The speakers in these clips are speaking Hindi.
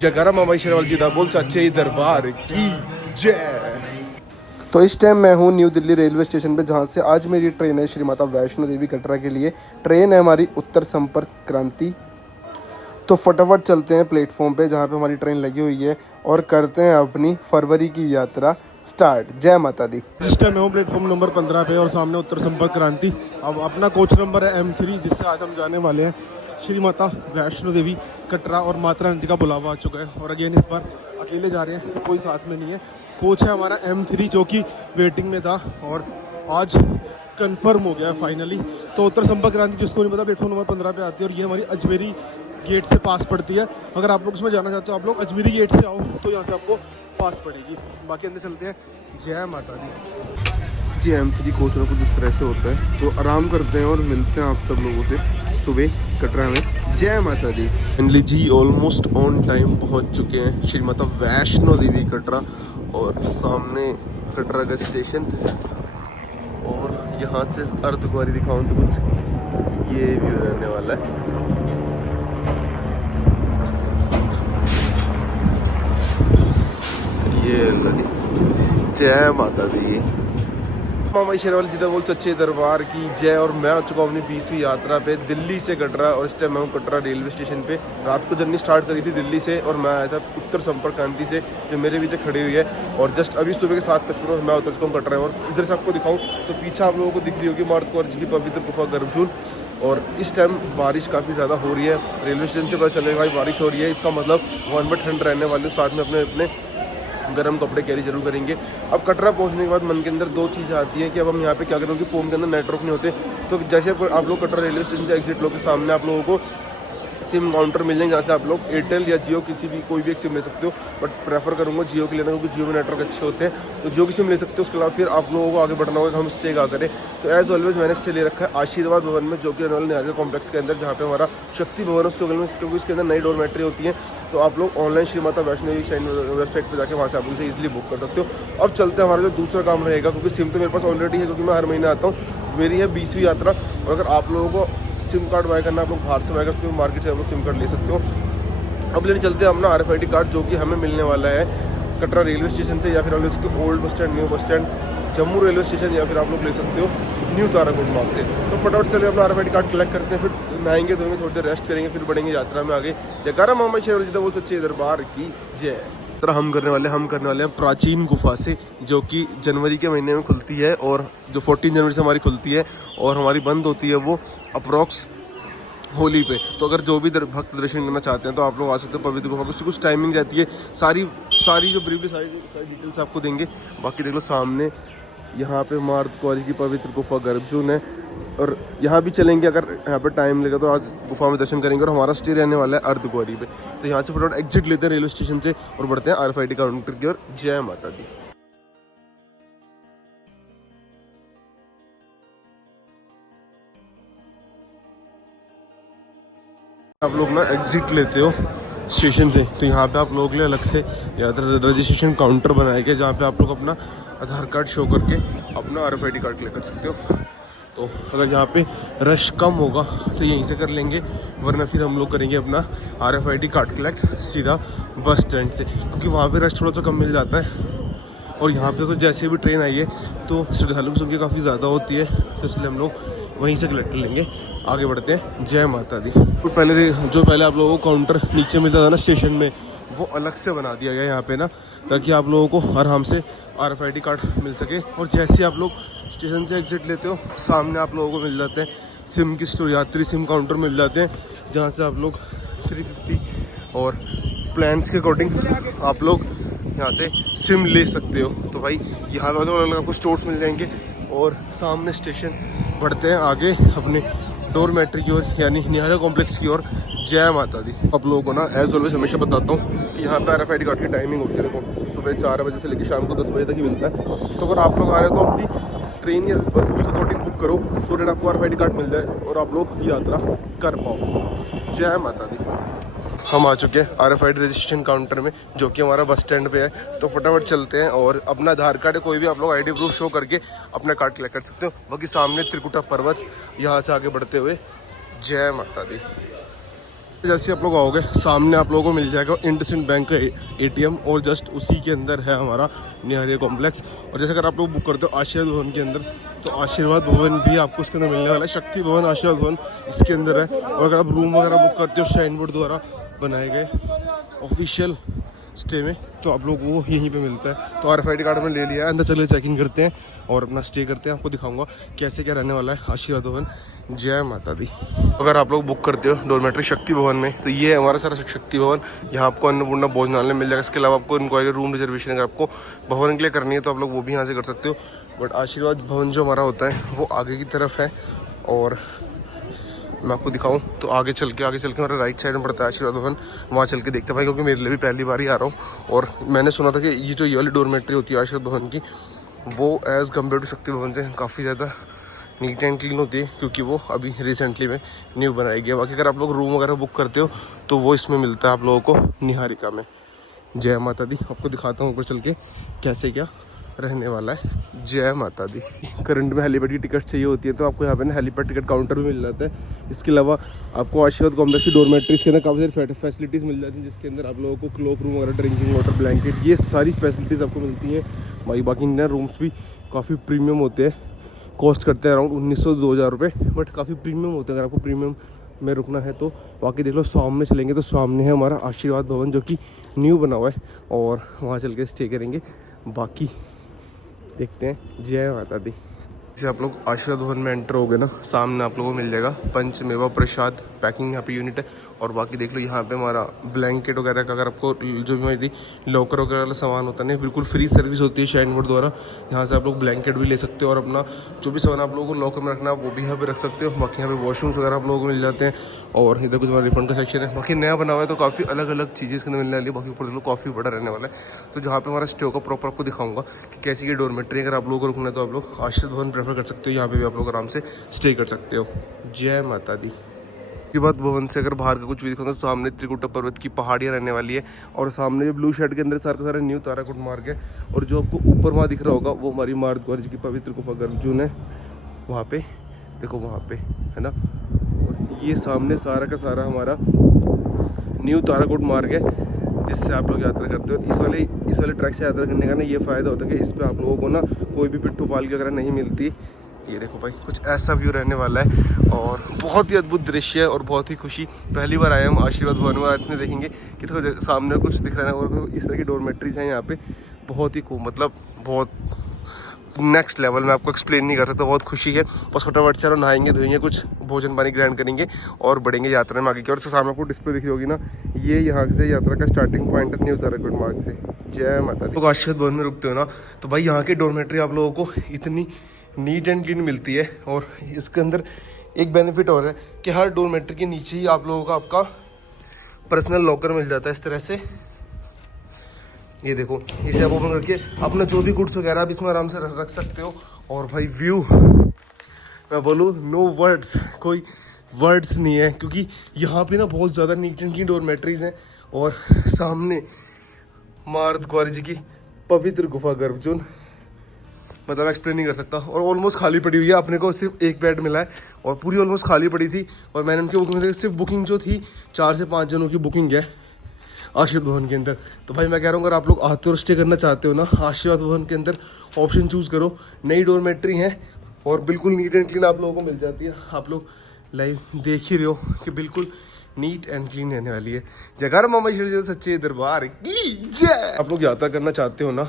जयकारा मामा शेरवाल जी दा बोल सच्चे दरबार की जय। तो इस टाइम मैं हूँ न्यू दिल्ली रेलवे स्टेशन पे, जहाँ से आज मेरी ट्रेन है श्री माता वैष्णो देवी कटरा के लिए। ट्रेन है हमारी उत्तर संपर्क क्रांति। तो फटाफट चलते हैं प्लेटफॉर्म पे जहाँ पे हमारी ट्रेन लगी हुई है और करते हैं अपनी फरवरी की यात्रा स्टार्ट। जय माता दी। इस टाइम मैं हूँ प्लेटफॉर्म नंबर 15 पे और सामने उत्तर संपर्क क्रांति। अब अपना कोच नंबर है M3, जिससे आज हम जाने वाले हैं श्री माता वैष्णो देवी कटरा। और माता रानी जी का बुलावा आ चुका है और अगेन इस बार अकेले जा रहे हैं, कोई साथ में नहीं है। कोच है हमारा M3 जो कि वेटिंग में था और आज कंफर्म हो गया है फाइनली। तो उत्तर संपर्क क्रांति जिसको नहीं पता प्लेटफॉर्म नंबर 15 पे आती है और ये हमारी अजमेरी गेट से पास पड़ती है। अगर आप लोग इसमें जाना चाहते हो, आप लोग अजमेरी गेट से आओ तो यहाँ से आपको पास पड़ेगी। बाकी अंदर चलते हैं। जय माता दी। जी M3 कोच में कुछ इस तरह से होता है। तो आराम करते हैं और मिलते हैं आप सब लोगों से सुबह कटरा में। जय माता दी। फाइनली जी ऑलमोस्ट ऑन टाइम पहुंच चुके हैं श्री माता वैष्णो देवी कटरा। और सामने कटरा का स्टेशन और यहाँ से अर्धकुंवारी दिखाऊं तो कुछ ये व्यू रहने वाला है। ये लो जी, जय माता दी। मामा शेरवाल जी दा बोल सच्चे दरबार की जय। और मैं आ चुका हूँ अपनी 20वीं यात्रा पे दिल्ली से कटरा। और इस टाइम मैं हूँ कटरा रेलवे स्टेशन पे। रात को जर्नी स्टार्ट करी थी दिल्ली से और मैं आया था उत्तर संपर्क क्रांति से, जो मेरे पीछे खड़ी हुई है। और जस्ट अभी सुबह के 7:55 और मैं उतर चुका हूँ कटरा में। और इधर से आपको दिखाऊँ तो पीछे आप लोगों को दिख रही होगी मार्ग कौर जी की पवित्र गुफा गर्भजून। और इस टाइम बारिश काफ़ी ज़्यादा हो रही है। रेलवे स्टेशन से पता चलेगा भाई बारिश हो रही है, इसका मतलब वहाँ पर ठंड रहने वाली। साथ में अपने अपने गर्म कपड़े कैरी जरूर करेंगे। अब कटरा पहुंचने के बाद मन के अंदर दो चीज़ें आती हैं कि अब हम यहाँ पे क्या करेंगे, फ़ोन के अंदर नेटवर्क नहीं होते। तो जैसे आप लोग कटरा रेलवे स्टेशन से एग्जिट लो के सामने आप लोगों को सिम काउंटर मिल जाएंगे, जहाँ से आप लोग एयरटेल या जियो किसी भी कोई भी एक सिम ले सकते हो। बट प्रेफर करूँगा जियो की लेना, क्योंकि जियो में नेटवर्क अच्छे होते हैं। तो जियो की सिम ले सकते हो। उसके अलावा फिर आप लोगों को आगे बढ़ना होगा कि हम स्टे कहाँ करें। तो एज ऑलवेज मैंने स्टे ले रखा है आशीर्वाद भवन में, जो कि रनवाल निहारिका कॉम्प्लेक्स के अंदर, जहाँ पे हमारा शक्ति भवन है उसके बगल में, क्योंकि उसके अंदर नई डोरमेट्री होती है। तो आप लोग online Shri Mata Vaishno Devi shine website पे जाके वहाँ से आप लोग इसे ईजिली बुक कर सकते हो। अब चलते हैं हमारा जो दूसरा काम रहेगा, क्योंकि सिम तो मेरे पास ऑलरेडी है, क्योंकि मैं हर महीने आता हूँ। मेरी है 20वीं यात्रा। और अगर आप लोगों को सिम कार्ड बाय करना, आप लोग बाहर से बाय कर सकते हो, मार्केट से आप लोग सिम कार्ड ले सकते हो। अब लेने चलते हैं अपना RFID कार्ड, जो कि हमें मिलने वाला है कटरा रेलवे स्टेशन से, या फिर आप ले सकते हो old bus stand, new bus stand, Jammu railway station, या फिर आप लोग ले सकते हो न्यू ताराकोट मार्ग से। तो फटाफट चले अपना RFID कार्ड कलेक्ट करते हैं, फिर नहाएंगे धोएंगे, थोड़ी देर रेस्ट करेंगे, फिर बढ़ेंगे यात्रा में आगे। जयकारा मामा शेरवाल जी दा बोल सच्चे दरबार की जय। हम करने वाले हैं प्राचीन गुफा से, जो कि जनवरी के महीने में खुलती है और जो 14 जनवरी से हमारी खुलती है और हमारी बंद होती है वो अप्रॉक्स होली पे। तो अगर जो भी भक्त दर्शन करना चाहते हैं तो आप लोग आ सकते हो पवित्र गुफा को। कुछ टाइमिंग रहती है, सारी जो ब्रीफली सारी डिटेल्स आपको देंगे। बाकी देख लो सामने यहाँ पे मार्ग कौरी की पवित्र गुफा गर्भजून है। और यहाँ भी चलेंगे, अगर यहाँ पे टाइम लगा तो आज गुफा में दर्शन करेंगे। और हमारा स्टे रहने वाला है अर्धकुंवारी पे। तो यहाँ से फटाफट एग्जिट लेते हैं रेलवे स्टेशन से और बढ़ते हैं RFID काउंटर की ओर। जय माता दी। आप लोग ना एग्जिट लेते हो स्टेशन से, तो यहाँ पे आप लोगों के लिए अलग से रजिस्ट्रेशन काउंटर बनाया गया, जहाँ पे आप लोग अपना आधार कार्ड शो करके अपना RFID कार्ड क्लिक कर सकते हो। तो अगर यहाँ पे रश कम होगा तो यहीं से कर लेंगे, वरना फिर हम लोग करेंगे अपना RFID कार्ड कलेक्ट सीधा बस स्टैंड से, क्योंकि वहाँ पे रश थोड़ा सा कम मिल जाता है। और यहाँ पे तो जैसे भी ट्रेन आई है तो श्रद्धालु की संख्या काफ़ी ज़्यादा होती है, तो इसलिए हम लोग वहीं से कलेक्ट कर लेंगे। आगे बढ़ते हैं। जय माता दी। तो पहले आप लोगों को काउंटर नीचे मिलता था ना स्टेशन में, वो अलग से बना दिया गया यहाँ पे ना, ताकि आप लोगों को आराम से RFID कार्ड मिल सके। और जैसे आप लोग स्टेशन से एग्जिट लेते हो, सामने आप लोगों को मिल जाते हैं सिम की स्टोर, यात्री सिम काउंटर मिल जाते हैं, जहाँ से आप लोग 350 और प्लान्स के अकॉर्डिंग आप लोग यहाँ से सिम ले सकते हो। तो भाई यहाँ पर अलग अलग स्टोर्स मिल जाएंगे। और सामने स्टेशन बढ़ते हैं आगे अपने डोरमेट्री की ओर, यानी निहारिका कॉम्प्लेक्स की ओर। जय माता दी। आप लोगों को ना एज ऑलवेज हमेशा बताता हूँ कि यहाँ पे RFID कार्ड की टाइमिंग होती है। देखो सुबह 4 बजे से लेकर शाम को 10 बजे तक ही मिलता है। तो अगर आप लोग आ रहे हो तो अपनी ट्रेन या बस उस अकॉर्डिंग बुक करो, सो डेट आपको RFID कार्ड मिल जाए और आप लोग यात्रा कर पाओ। जय माता दी। हम आ चुके हैं RFID रजिस्ट्रेशन काउंटर में, जो कि हमारा बस स्टैंड पे है। तो फटाफट चलते हैं और अपना आधार कार्ड कोई भी आप लोग ID प्रूफ शो करके अपना कार्ड कलेक्ट कर सकते हो। बाकी सामने त्रिकुटा पर्वत, यहाँ से आगे बढ़ते हुए। जय माता दी। जैसे आप लोग आओगे सामने आप लोगों को मिल जाएगा इंडसइंड बैंक का एटीएम और जस्ट उसी के अंदर है हमारा निहारिया कॉम्प्लेक्स। और जैसे अगर आप लोग बुक करते हो आशीर्वाद भवन के अंदर तो आशीर्वाद भवन भी आपको उसके अंदर मिलने वाला है। शक्ति भवन आशीर्वाद भवन इसके अंदर है। और अगर आप रूम वगैरह बुक करते हो शाइन बोर्ड द्वारा बनाए गए ऑफिशियल स्टे में तो आप लोग वो यहीं पे मिलता है। तो RFID कार्ड में ले लिया है, अंदर चले चेक इन करते हैं और अपना स्टे करते हैं। आपको दिखाऊंगा कैसे क्या रहने वाला है आशीर्वाद भवन। जय माता दी। अगर आप लोग बुक करते हो डॉर्मेट्री शक्ति भवन में तो ये है हमारा सारा शक्ति भवन। यहाँ आपको अन्नपूर्णा भोजनालय मिल जाएगा। इसके अलावा आपको इंक्वायरी रूम रिजर्वेशन अगर आपको भवन के लिए करनी है तो आप लोग वो भी यहाँ से कर सकते हो। बट आशीर्वाद भवन जो हमारा होता है वो आगे की तरफ है। और मैं आपको दिखाऊं तो आगे चल के हमारा राइट साइड में पड़ता है आशीर्वाद भवन। वहाँ चल के देखते भाई, क्योंकि मेरे लिए भी पहली बार ही आ रहा हूँ। और मैंने सुना था कि ये वाली डॉर्मेट्री होती है आशीर्वाद भवन की वो एज़ कम्पेयर टू शक्ति भवन से काफ़ी ज़्यादा नीट एंड क्लीन होती है, क्योंकि वो अभी रिसेंटली में न्यू बनाई गई है। बाकी अगर आप लोग रूम वगैरह बुक करते हो तो वो इसमें मिलता है आप लोगों को निहारिका में। जय माता दी। आपको दिखाता हूँ ऊपर चल के कैसे क्या रहने वाला है। जय माता दी। करंट में हेलीपैड की टिकट चाहिए होती है तो आपको यहाँ पे ना हेलीपैड टिकट काउंटर भी मिल जाता है। इसके अलावा आपको आशीर्वाद कॉम्प्लेक्स की डॉर्मेट्रीज के अंदर काफ़ी सारी फैसिलिटीज़ मिल जाती हैं, जिसके अंदर आप लोगों को क्लोक रूम वगैरह, ड्रिंकिंग वाटर, ब्लैंकेट, ये सारी फैसिलिटीज़ आपको मिलती हैं भाई। बाकी इनर रूम्स भी काफ़ी प्रीमियम होते हैं, कॉस्ट करते हैं अराउंड 1900-2000 रुपये, बट काफ़ी प्रीमियम होते हैं अगर आपको प्रीमियम में रुकना है तो। बाकी देख लो सामने चलेंगे तो सामने है हमारा आशीर्वाद भवन जो कि न्यू बना हुआ है और वहाँ चल के स्टे करेंगे। बाकी देखते हैं। जय माता दी। जैसे आप लोग आशीर्वाद भवन में एंटर होगे ना, सामने आप लोगों को मिल जाएगा पंचमेवा प्रसाद पैकिंग यहाँ पे यूनिट है। और बाकी देख लो यहाँ पे हमारा ब्लैंकेट वगैरह का, अगर आपको जो भी हमारी लॉकर वगैरह वाला सामान होता है बिल्कुल फ्री सर्विस होती है शाइन बोर्ड द्वारा। यहाँ से आप लोग ब्लैंकेट भी ले सकते हो और अपना जो भी सामान आप लोगों को लॉकर में रखना है वो भी यहाँ पे रख सकते हो। बाकी यहाँ पे वॉशरूम्स वगैरह आप लोगों को मिल जाते हैं। और इधर कुछ हमारा रिफंड का सेक्शन है। बाकी नया बना हुआ है तो काफ़ी अलग अलग चीज़ें इसके अंदर मिलने वाली है। बाकी ऊपर देखो काफ़ी बड़ा रहने वाला है। तो जहाँ पे हमारा स्टे होगा प्रॉपर आपको दिखाऊंगा कि कैसी ये डॉर्मेट्री। अगर आप लोगों को रुकना है तो आप लोग आशीर्वाद भवन प्रेफर कर सकते हो, यहाँ पे भी आप लोग आराम से स्टे कर सकते हो। जय माता दी। की बात भवन से अगर बाहर का कुछ भी दिखाऊं तो सामने त्रिकुटा पर्वत की पहाड़ियाँ रहने वाली है। और सामने जो ब्लू शेड के अंदर सारा का सारा न्यू ताराकोट मार्ग है। और जो आपको ऊपर वहाँ दिख रहा होगा वो हमारी मार्ग द्वार जी की पवित्र गुफा गर्भजून है। वहाँ पे देखो, वहाँ पे है ना। और ये सामने सारा का सारा हमारा न्यू ताराकोट मार्ग है जिससे आप लोग यात्रा करते हो। इस वाले ट्रैक से यात्रा करने का ना ये फ़ायदा होता है कि इस पर आप लोगों को ना कोई भी पिट्ठू पाल की वगैरह नहीं मिलती। ये देखो भाई, कुछ ऐसा व्यू रहने वाला है और बहुत ही अद्भुत दृश्य है और बहुत ही खुशी। पहली बार आए हम आशीर्वाद भवन में। आज में देखेंगे कि तो सामने कुछ दिख रहा है और इस तरह की डॉर्मेट्रीज हैं यहाँ पे। बहुत ही खूब, मतलब बहुत नेक्स्ट लेवल में आपको एक्सप्लेन नहीं कर सकता। बहुत खुशी है। बस फटाफट से नहाएंगे धोएंगे, कुछ भोजन पानी ग्रहण करेंगे और बढ़ेंगे यात्रा में आगे की। और सामने आपको डिस्प्ले दिख रही होगी ना, ये यहाँ से यात्रा का स्टार्टिंग पॉइंट है न्यू ताराकोट मार्ग से। जय माता दी। तो आशीर्वाद भवन में रुकते हो ना तो भाई यहाँ की डॉर्मेट्री आप लोगों को इतनी नीट एंड क्लीन मिलती है। और इसके अंदर एक बेनिफिट और है कि हर डॉर्मेट्री के नीचे ही आप लोगों का आपका पर्सनल लॉकर मिल जाता है इस तरह से। ये देखो, इसे आप ओपन करके अपना जो भी गुड्स वगैरह आप इसमें आराम से रख सकते हो। और भाई व्यू, मैं बोलूँ नो वर्ड्स, कोई वर्ड्स नहीं है, क्योंकि यहाँ पे ना बहुत ज़्यादा नीट एंड क्लीन डॉर्मेट्रीज हैं। और सामने मार्ग द्वार जी की पवित्र गुफा गर्भजून, मतलब एक्सप्लेन नहीं कर सकता। और ऑलमोस्ट खाली पड़ी हुई है, अपने को सिर्फ एक बेड मिला है और पूरी ऑलमोस्ट खाली पड़ी थी। और मैंने उनकी बुकिंग में सिर्फ बुकिंग जो थी 4 से 5 जनों की बुकिंग है आशीर्वाद भवन के अंदर। तो भाई मैं कह रहा हूँ अगर आप लोग आते हो और स्टे करना चाहते हो ना, आशीर्वाद भवन के अंदर ऑप्शन चूज़ करो। नई डॉर्मेट्री है और बिल्कुल नीट एंड क्लीन आप लोगों को मिल जाती है। आप लोग लाइव देख ही रहे हो कि बिल्कुल नीट एंड क्लीन रहने वाली है। जयकार मामा श्री सच्चे दरबार की जय। आप लोग यात्रा करना चाहते हो ना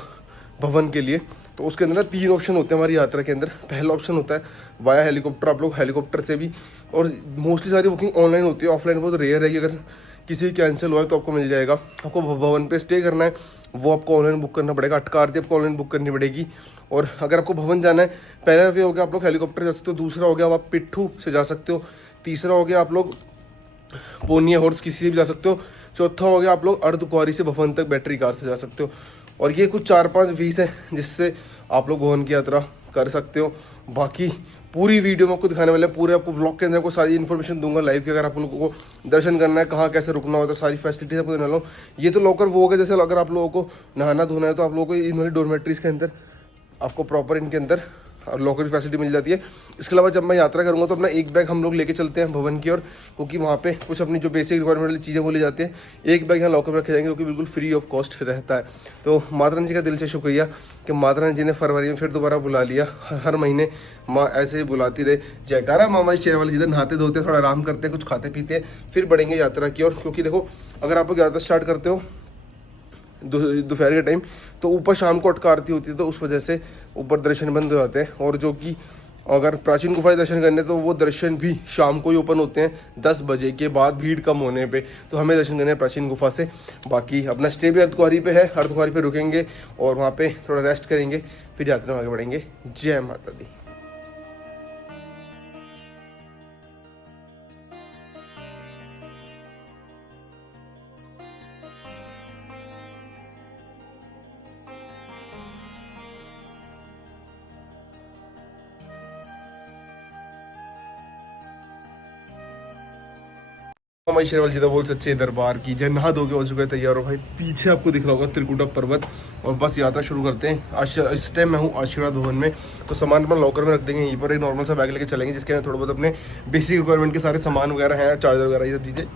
भवन के लिए तो उसके अंदर ना 3 ऑप्शन होते हैं हमारी यात्रा के अंदर। पहला ऑप्शन होता है वाया हेलीकॉप्टर। आप लोग हेलीकॉप्टर से भी, और मोस्टली सारी बुकिंग ऑनलाइन होती है, ऑफलाइन बहुत रेयर है कि अगर किसी कैंसिल हुआ है तो आपको मिल जाएगा। आपको भवन पे स्टे करना है वो आपको ऑनलाइन बुक करना पड़ेगा। अटकारती आपको ऑनलाइन बुक करनी पड़ेगी। और अगर आपको भवन जाना है, पहला वे हो गया आप लोग हेलीकॉप्टर जा सकते हो, दूसरा हो गया आप पिट्ठू से जा सकते हो, तीसरा हो गया आप लोग पोनी या हॉर्स किसी से भी जा सकते हो, चौथा हो गया आप लोग अर्धकुंवारी से भवन तक बैटरी कार से जा सकते हो। और ये कुछ 4-5 वीज है जिससे आप लोग भवन की यात्रा कर सकते हो। बाकी पूरी वीडियो में आपको दिखाने वाले हैं, पूरे आपको व्लॉग के अंदर आपको सारी इन्फॉर्मेशन दूंगा लाइव की। अगर आप लोगों को दर्शन करना है, कहाँ कैसे रुकना होता है, सारी फैसिलिटीज आपको देने वाला हूँ। ये तो लॉकर वो होगा जैसे अगर आप लोगों को नहाना धोना है तो आप लोगों को इन वाली डॉर्मेट्रीज के अंदर आपको प्रॉपर इनके अंदर और लॉकर की फैसिलिटी मिल जाती है। इसके अलावा जब मैं यात्रा करूँगा तो अपना एक बैग हम लोग लेके चलते हैं भवन की ओर, क्योंकि वहाँ पे कुछ अपनी जो बेसिक रिक्वायरमेंट वाली चीज़ें वो ले जाते हैं। एक बैग यहाँ लॉकर में रखे जाएंगे, जो कि बिल्कुल फ्री ऑफ कॉस्ट रहता है। तो माता रानी जी का दिल से शुक्रिया कि माता रानी जी ने फरवरी में फिर दोबारा बुला लिया। हर महीने माँ ऐसे ही बुलाती रहे। जयकारा मामा शेरवाल जी, नहाते धोते हैं, थोड़ा आराम करते हैं, कुछ खाते पीते हैं, फिर बढ़ेंगे यात्रा की ओर। क्योंकि देखो, अगर आप लोग यात्रा स्टार्ट करते हो दोपहर के टाइम, तो ऊपर शाम को अटका आरती होती है, तो उस वजह से ऊपर दर्शन बंद हो जाते हैं। और जो कि अगर प्राचीन गुफा दर्शन करने, तो वो दर्शन भी शाम को ही ओपन होते हैं 10 बजे के बाद, भीड़ कम होने पे। तो हमें दर्शन करने हैं प्राचीन गुफा से। बाकी अपना स्टे भी अर्धकुंवारी पे है, अर्धकुंवारी पे रुकेंगे और वहाँ पे थोड़ा रेस्ट करेंगे, फिर यात्रा में आगे बढ़ेंगे। जय माता दी। मामा शेरवाल जी बोल सच्चे दरबार की जय। नहा धो के हो चुका है तैयार हो भाई। पीछे आपको दिख रहा होगा त्रिकुटा पर्वत, और बस यात्रा शुरू करते हैं। इस टाइम मैं हूँ आशीर्वाद भवन में। तो सामान अपना लॉकर में रख देंगे, यहीं पर एक नॉर्मल सा बैग लेके चलेंगे, जिसके अंदर थोड़ा बहुत अपने बेसिक रिक्वायरमेंट के सारे सामान वगैरह हैं, चार्जर वगैरह ये सब चीज़ें,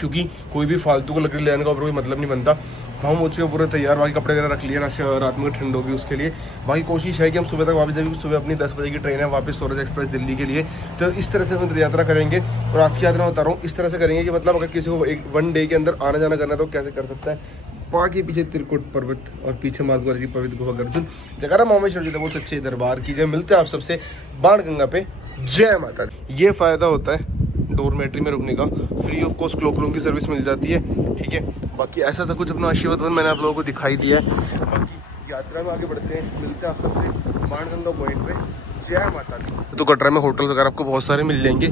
क्योंकि कोई भी फालतू को लकड़ी लेने का ऊपर कोई मतलब नहीं बनता। हम हो चुके पूरे तैयार, बाकी कपड़े वगैरह रख लिए ना, रात में ठंड होगी उसके लिए। बाकी कोशिश है कि हम सुबह तक वापस जाएंगे, सुबह अपनी 10 बजे की ट्रेन है वापस स्वराज एक्सप्रेस दिल्ली के लिए। तो इस तरह से हम यात्रा करेंगे। और आज की यात्रा मैं बता रहा हूँ इस तरह से करेंगे कि मतलब अगर किसी को एक 1 डे के अंदर आना जाना करना है तो कैसे कर सकता है। बाकी पीछे त्रिकुट पर्वत और पीछे माता गौरी जी पवित्र गुफा गर्जुन। जयकारा मामेश्वर जी बोल सच्चे दरबार की जय। मिलते हैं आप सबसे बाणगंगा पे। जय माता दी। ये फ़ायदा होता है डोरमेट्री में रुकने का, free of cost clock room की सर्विस मिल जाती है, ठीक है। बाकी ऐसा था कुछ अपना आशीर्वाद भवन मैंने आप लोगों को दिखाई दिया है। बाकी यात्रा में आगे बढ़ते हैं, मिलते हैं आप सबसे बाणगंगा पॉइंट पे। जय माता दी। तो कटरा में होटल वगैरह आपको बहुत सारे मिल जाएंगे,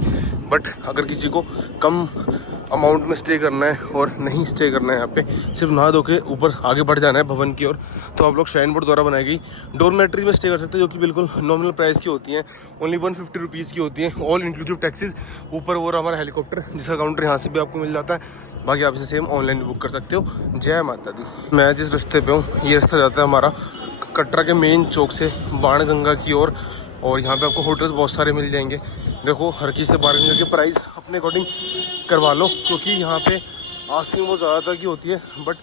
बट अगर किसी को कम अमाउंट में स्टे करना है और नहीं स्टे करना है यहाँ पे, सिर्फ नहा धो के ऊपर आगे बढ़ जाना है भवन की ओर, तो आप लोग शाइन बोर्ड द्वारा बनाई गई डोरमेट्री में स्टे कर सकते हैं, जो कि बिल्कुल नॉमिनल प्राइस की होती हैं, ओनली 150 रुपीज़ की होती हैं, ऑल इंक्लूसिव टैक्सेस। ऊपर वो हमारा हेलीकॉप्टर जिसका काउंटर यहाँ से भी आपको मिल जाता है। बाकी आप इसे सेम ऑनलाइन भी बुक कर सकते हो। जय माता दी। मैं जिस रास्ते पे हूँ, ये रास्ता जाता है हमारा कटरा के मेन चौक से बाणगंगा की ओर, और यहाँ पे आपको होटल्स बहुत सारे मिल जाएंगे। देखो, हर किसी से बाणगंगा की प्राइस अपने अकॉर्डिंग करवा लो, क्योंकि यहाँ पे आस्किंग वो ज़्यादातर की होती है, बट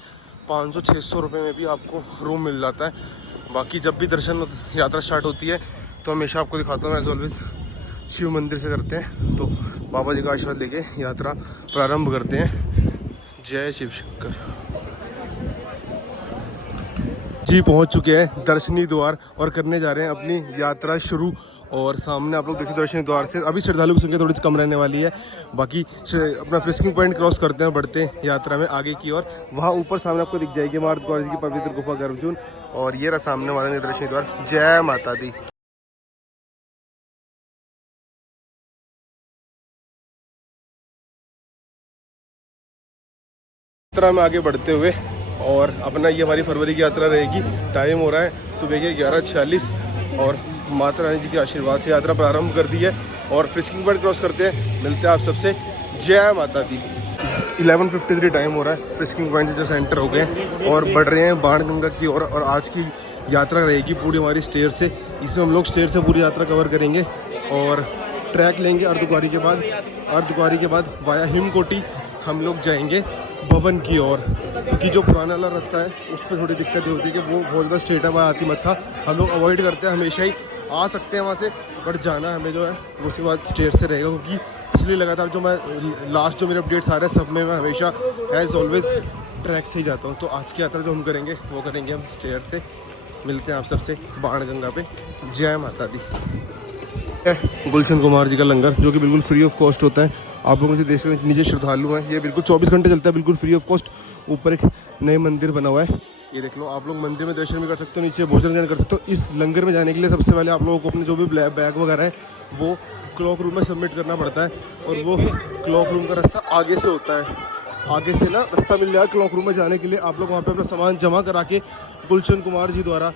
500-600 रुपये में भी आपको रूम मिल जाता है। बाकी जब भी दर्शन यात्रा स्टार्ट होती है तो हमेशा आपको दिखाता हूँ, एज ऑलवेज शिव मंदिर से करते हैं। तो बाबा जी का आशीर्वाद लेके यात्रा प्रारंभ करते हैं। जय शिव शंकर जी। पहुंच चुके हैं दर्शनी द्वार और करने जा रहे हैं अपनी यात्रा शुरू। और सामने आप लोग देखिए दर्शनी द्वार से अभी श्रद्धालु की संख्या थोड़ी सी कम रहने वाली है। बाकी अपना फ्रिस्किंग पॉइंट क्रॉस करते हैं, बढ़ते हैं यात्रा में आगे की ओर। वहाँ ऊपर सामने आपको दिख जाएगी माता गौरी जी की पवित्र गुफा गर्जुन, और ये रहा सामने माता का दर्शनी द्वार। जय माता दी। यात्रा में आगे बढ़ते हुए, और अपना ये हमारी फरवरी की यात्रा रहेगी। टाइम हो रहा है सुबह के 11:46, और माता रानी जी के आशीर्वाद से यात्रा प्रारंभ कर दी है। और फ्रिस्किंग पॉइंट क्रॉस करते हैं, मिलते हैं आप सबसे। जय माता दी। 11:53 टाइम हो रहा है, फ्रिस्किंग पॉइंट से जो सेंटर हो गए और बढ़ रहे हैं बाणगंगा की ओर। और आज की यात्रा रहेगी पूरी हमारी स्टेयर से। इसमें हम लोग स्टेयर से पूरी यात्रा कवर करेंगे और ट्रैक लेंगे अर्धकुंवारी के बाद वाया हिमकोटी हम लोग जाएंगे भवन की ओर, क्योंकि जो पुराना वाला रास्ता है उस पर थोड़ी दिक्कत होती है कि वो बहुत ज़्यादा स्ट्रेट है, वहाँ आती मत्था हम लोग अवॉइड करते हैं। हमेशा ही आ सकते हैं वहाँ से, बट जाना हमें जो है उसके बाद स्टेट से रहेगा, क्योंकि पिछले लगातार जो मैं लास्ट जो मेरे अपडेट्स आ रहे हैं सब में मैं हमेशा एज ऑलवेज ट्रैक से ही जाता हूँ। तो आज की यात्रा जो हम करेंगे वो करेंगे हम स्टेयर से। मिलते हैं आप सबसे बाणगंगा पे। जय माता दी। गुलशन कुमार जी का लंगर, जो कि बिल्कुल फ्री ऑफ कॉस्ट होता है। आप लोगों से देख सकते हैं नीचे श्रद्धालु हैं, ये बिल्कुल 24 घंटे चलता है, बिल्कुल फ्री ऑफ कॉस्ट। ऊपर एक नए मंदिर बना हुआ है, ये देख लो। आप लोग मंदिर में दर्शन भी कर सकते हो, नीचे भोजन ग्रहण कर सकते हो। इस लंगर में जाने के लिए सबसे पहले आप लोगों को अपने जो भी बैग वगैरह है वो क्लॉक रूम में सबमिट करना पड़ता है, और वो क्लॉक रूम का रास्ता आगे से होता है। आगे से ना रास्ता मिल जाएगा क्लॉक रूम में जाने के लिए। आप लोग वहाँ पे अपना सामान जमा करा के गुलशन कुमार जी द्वारा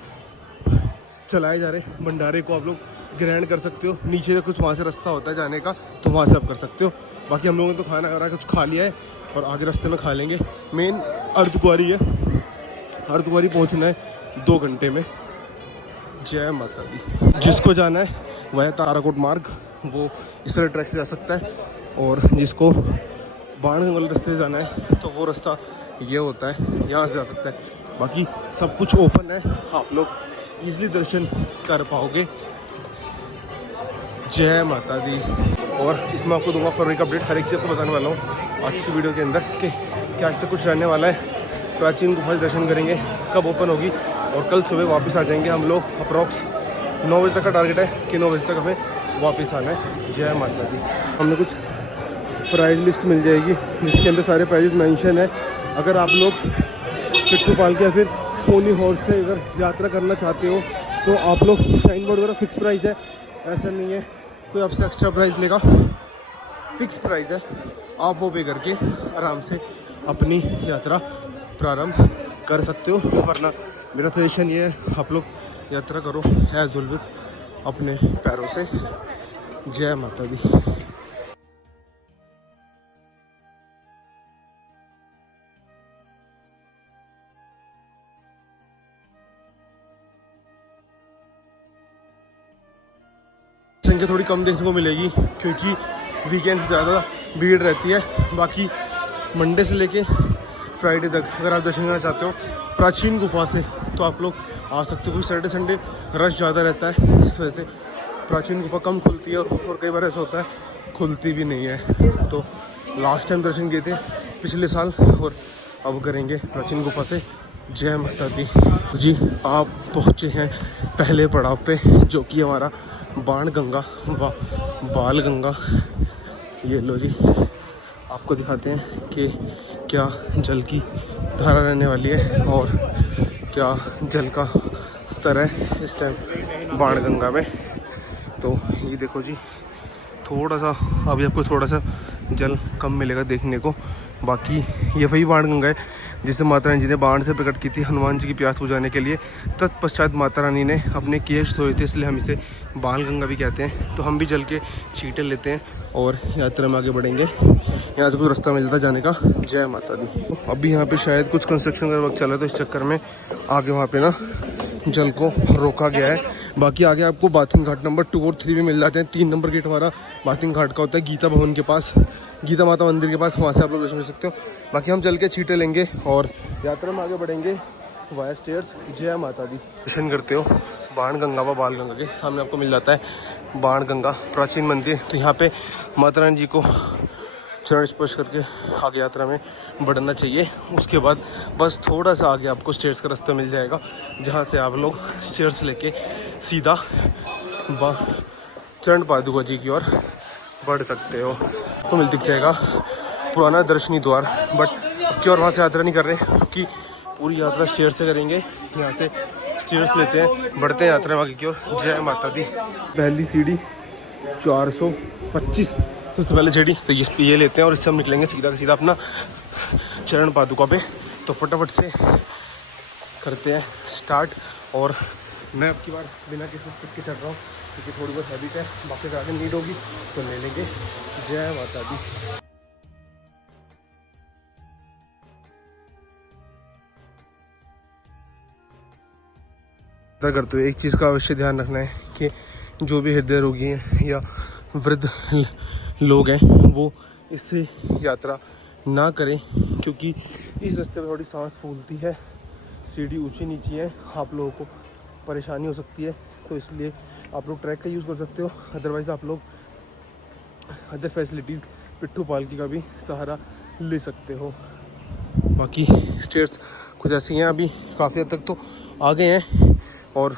चलाए जा रहे भंडारे को आप लोग ग्रहण कर सकते हो। नीचे से कुछ वहाँ से रास्ता होता है जाने का, तो वहाँ से आप कर सकते हो। बाकी हम लोगों ने तो खाना वगैरह कुछ खा लिया है और आगे रास्ते में खा लेंगे। मेन अर्धकुंवारी है, अर्धकुंवारी पहुँचना है 2 घंटे में। जय माता दी। जिसको जाना है वह ताराकोट मार्ग वो इस तरह ट्रैक से जा सकता है, और जिसको बाणगंगा वाले रास्ते से जाना है तो वो रास्ता ये होता है, यहाँ से जा सकता है। बाकी सब कुछ ओपन है, आप लोग ईजिली दर्शन कर पाओगे। जय माता दी। और इसमें आपको दूंगा फरवरी का अपडेट, हर एक चीज़ आपको बताने वाला हूँ आज की वीडियो के अंदर कि क्या इससे कुछ रहने वाला है। प्राचीन गुफा दर्शन करेंगे, कब ओपन होगी, और कल सुबह वापस आ जाएंगे हम लोग। अप्रॉक्स 9 बजे तक का टारगेट है कि 9 बजे तक हमें वापस आना है। जय माता दी। हमने कुछ प्राइस लिस्ट मिल जाएगी जिसके अंदर सारे प्राइजेस मेंशन है। अगर आप लोग पिट्ठू पाल के या फिर पोनी हॉर्स से अगर यात्रा करना चाहते हो तो आप लोग शाइन बोर्ड वगैरह फिक्स प्राइस है, ऐसा नहीं है कोई आपसे एक्स्ट्रा प्राइस लेगा, फिक्स प्राइस है। आप वो पे करके आराम से अपनी यात्रा प्रारंभ कर सकते हो। वरना मेरा सजेशन ये है, आप लोग यात्रा करो एज ऑलवेज अपने पैरों से। जय माता दी। संख्या थोड़ी कम देखने को मिलेगी क्योंकि वीकेंड से ज़्यादा भीड़ रहती है। बाकी मंडे से लेके फ्राइडे तक अगर आप दर्शन करना चाहते हो प्राचीन गुफा से तो आप लोग आ सकते हो, क्योंकि सैटरडे संडे रश ज़्यादा रहता है, इस वजह से प्राचीन गुफा कम खुलती है। और कई बार ऐसा होता है खुलती भी नहीं है। तो लास्ट टाइम दर्शन किए थे पिछले साल, और अब करेंगे प्राचीन गुफा से। जय माता दी जी। आप पहुँचे हैं पहले पड़ाव पे, जो कि हमारा बाणगंगा व बालगंगा। ये लो जी, आपको दिखाते हैं कि क्या जल की धारा रहने वाली है और क्या जल का स्तर है इस टाइम बाणगंगा में। तो ये देखो जी, थोड़ा सा अभी आपको थोड़ा सा जल कम मिलेगा देखने को। बाकी ये वही बाणगंगा है जिसे माता रानी जी ने बाण से प्रकट की थी हनुमान जी की प्यास बुझाने के लिए। तत्पश्चात माता रानी ने अपने केश धोए थे, इसलिए हम इसे बालगंगा भी कहते हैं। तो हम भी जल के छींटे लेते हैं और यात्रा में आगे बढ़ेंगे। यहाँ से कुछ रास्ता मिलता जाने का। जय माता दी। अभी यहाँ पे शायद कुछ कंस्ट्रक्शन का वक्त चल रहा है, तो इस चक्कर में आगे वहाँ पे ना जल को रोका गया है। बाकी आगे आपको बाथिंग घाट नंबर 2 और 3 भी मिल जाते हैं। 3 नंबर गेट हमारा बाथिंग घाट का होता है, गीता भवन के पास, गीता माता मंदिर के पास, वहाँ से आप लोग दर्शन कर सकते हो। बाकी हम चल के छींटे लेंगे और यात्रा में आगे बढ़ेंगे वाया स्टेयर्स। जय माता दी। दर्शन करते हो बाणगंगा व बालगंगा के सामने आपको मिल जाता है बाणगंगा प्राचीन मंदिर। तो यहाँ पे माता रानी जी को चरण स्पर्श करके आगे यात्रा में बढ़ना चाहिए। उसके बाद बस थोड़ा सा आगे आपको स्टेयर्स का रास्ता मिल जाएगा, जहाँ से आप लोग स्टेयर्स लेके सीधा चरण पादुका जी की ओर बढ़ सकते हो। तो मिल दिख जाएगा पुराना दर्शनी द्वार। बट अब की और वहाँ से यात्रा नहीं कर रहे क्योंकि पूरी यात्रा स्टेयर्स से करेंगे। यहाँ से स्टेयर्स लेते हैं, बढ़ते हैं यात्रा में आगे की ओर। जय माता दी। पहली सीढ़ी 425 सबसे पहले सीढ़ी, तो ये लेते हैं और इससे हम निकलेंगे सीधा का सीधा अपना चरण पादुका पे। तो फटाफट से करते हैं स्टार्ट। और मैं अब की बार बिना किसी स्पिड के चल रहा हूँ क्योंकि थोड़ी बहुत हैबिट है, बाकी अगर आगे नीड होगी तो ले लेंगे। जय माता दी। करते हुए एक चीज़ का अवश्य ध्यान रखना है कि जो भी हृदय रोगी हैं या वृद्ध लोग हैं वो इससे यात्रा ना करें, क्योंकि इस रास्ते में थोड़ी सांस फूलती है, सीढ़ी ऊंची नीची है, आप लोगों को परेशानी हो सकती है। तो इसलिए आप लोग ट्रैक का यूज़ कर सकते हो, अदरवाइज़ आप लोग अदर फैसिलिटीज़ पिट्ठू पालकी का भी सहारा ले सकते हो। बाकी स्टेयर्स कुछ ऐसी हैं, अभी काफ़ी हद तक तो आ गए हैं और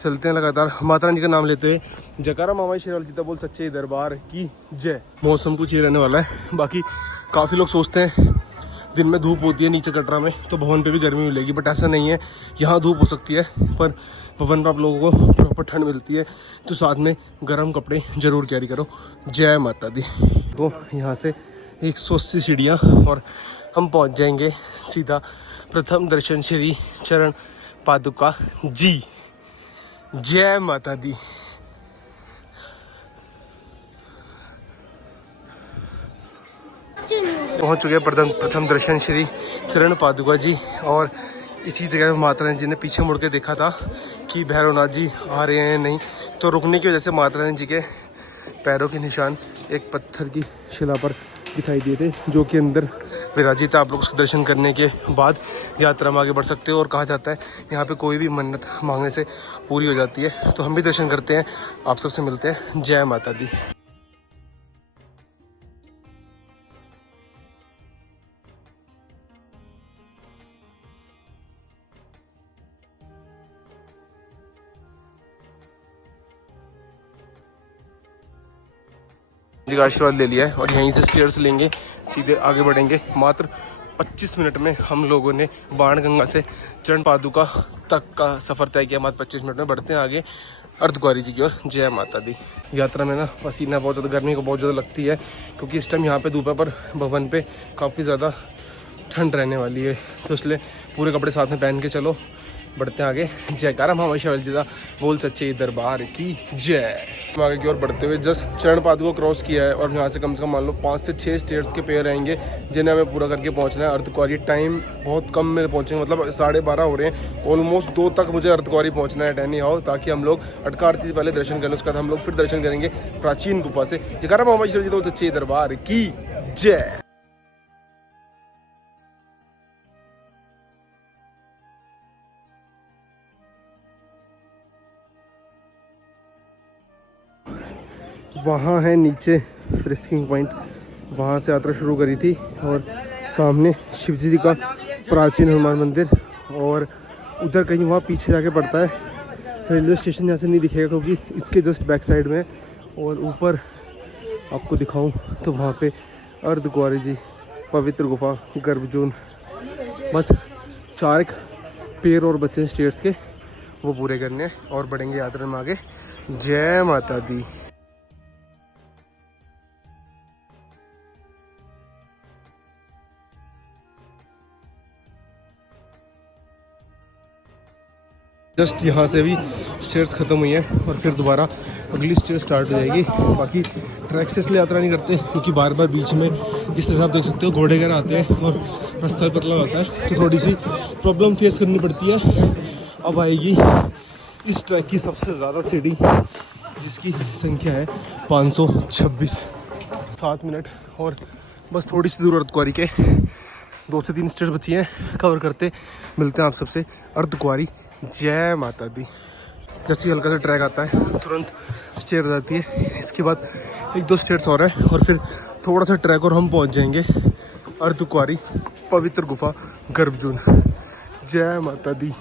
चलते हैं लगातार माता रानी का नाम लेते हुए। जयकारा मामा शेरावाली जीता बोल सच्चे दरबार की जय। मौसम कुछ ये रहने वाला है। बाकी काफ़ी लोग सोचते हैं दिन में धूप होती है नीचे कटरा में तो भवन पे भी गर्मी मिलेगी, बट ऐसा नहीं है। यहाँ धूप हो सकती है पर भवन पर आप लोगों को प्रॉपर ठंड मिलती है, तो साथ में गर्म कपड़े ज़रूर कैरी करो। जय माता दी। तो यहाँ से 180 सीढ़ियाँ और हम पहुँच जाएंगे सीधा प्रथम दर्शन श्री चरण पादुका जी। जय माता दी। पहुंच चुके हैं प्रथम दर्शन श्री चरण पादुका जी। और इसी जगह माता रानी जी ने पीछे मुड़ के देखा था कि भैरवनाथ जी आ रहे हैं नहीं। तो रुकने की वजह से माता रानी जी के पैरों के निशान एक पत्थर की शिला पर दिखाई दिए थे, जो कि अंदर विराजित है। आप लोग उसके दर्शन करने के बाद यात्रा में आगे बढ़ सकते हो। और कहा जाता है यहाँ पे कोई भी मन्नत मांगने से पूरी हो जाती है। तो हम भी दर्शन करते हैं, आप सबसे मिलते हैं। जय माता दी। जी का आशीर्वाद ले लिया है और यहीं से स्टेयर्स लेंगे, सीधे आगे बढ़ेंगे। मात्र 25 मिनट में हम लोगों ने बाणगंगा से चरण पादुका तक का सफ़र तय किया। मात्र 25 मिनट में बढ़ते हैं आगे अर्धकुंवारी जी की ओर। जय माता दी। यात्रा में ना पसीना बहुत ज़्यादा, गर्मी को बहुत ज़्यादा लगती है, क्योंकि इस टाइम यहाँ पे दोपहर पर भवन पे काफ़ी ज़्यादा ठंड रहने वाली है। तो इसलिए पूरे कपड़े साथ में पहन के चलो, बढ़ते हैं आगे। जयकारा मामा शैल जी का बोल सच्चे दरबार की जय। हम आगे की ओर बढ़ते हुए जस्ट चरण पादुका को क्रॉस किया है और यहाँ से कम मान लो 5 से 6 स्टेयर्स के पेयर रहेंगे, जिन्हें हमें पूरा करके पहुँचना है अर्धकुंवारी। टाइम बहुत कम में पहुँचेंगे, मतलब 12:30 हो रहे हैं। ऑलमोस्ट 2 तक मुझे अर्धकुंवारी पहुँचना है टहनी हाउ, ताकि हम लोग अटका आरती से पहले दर्शन कर लें। उसके बाद हम लोग फिर दर्शन करेंगे प्राचीन गुफा से। जयकारा मामा शैल जी का बोल सच्चे दरबार की जय। वहाँ है नीचे फ्रिस्किंग पॉइंट, वहाँ से यात्रा शुरू करी थी। और सामने शिव जी का प्राचीन हनुमान मंदिर, और उधर कहीं वहाँ पीछे जाके पड़ता है रेलवे स्टेशन। यहाँ से नहीं दिखेगा क्योंकि इसके जस्ट बैक साइड में। और ऊपर आपको दिखाऊं तो वहाँ पे अर्धकुंवारी जी, पवित्र गुफा, गर्भजून। बस 4 पेड़ और बच्चे स्टेयर्स के, वो पूरे करने हैं और बढ़ेंगे यात्रा में आगे। जय माता दी। जस्ट यहाँ से भी स्टेयर्स ख़त्म हुई है और फिर दोबारा अगली स्टेयर स्टार्ट हो जाएगी। बाकी ट्रैक से इसलिए यात्रा नहीं करते क्योंकि बार बार बीच में इस तरह से आप देख सकते हो घोड़े वगैरह आते हैं और रास्ता पतला होता है, तो थोड़ी सी प्रॉब्लम फेस करनी पड़ती है। अब आएगी इस ट्रैक की सबसे ज़्यादा सीढ़ी, जिसकी संख्या है 526। 7 मिनट और बस थोड़ी सी दूर अर्धकुंवारी के 2 से 3 स्टेयर्स बची हैं कवर करते। मिलते हैं आप सबसे अर्धकुंवारी। जय माता दी। जैसे ही हल्का सा ट्रैक आता है तुरंत स्टेयर जाती है, इसके बाद 1-2 स्टेयर्स और है और फिर थोड़ा सा ट्रैक और हम पहुंच जाएंगे अर्धकुंवारी पवित्र गुफा गर्भजून। जय माता दी।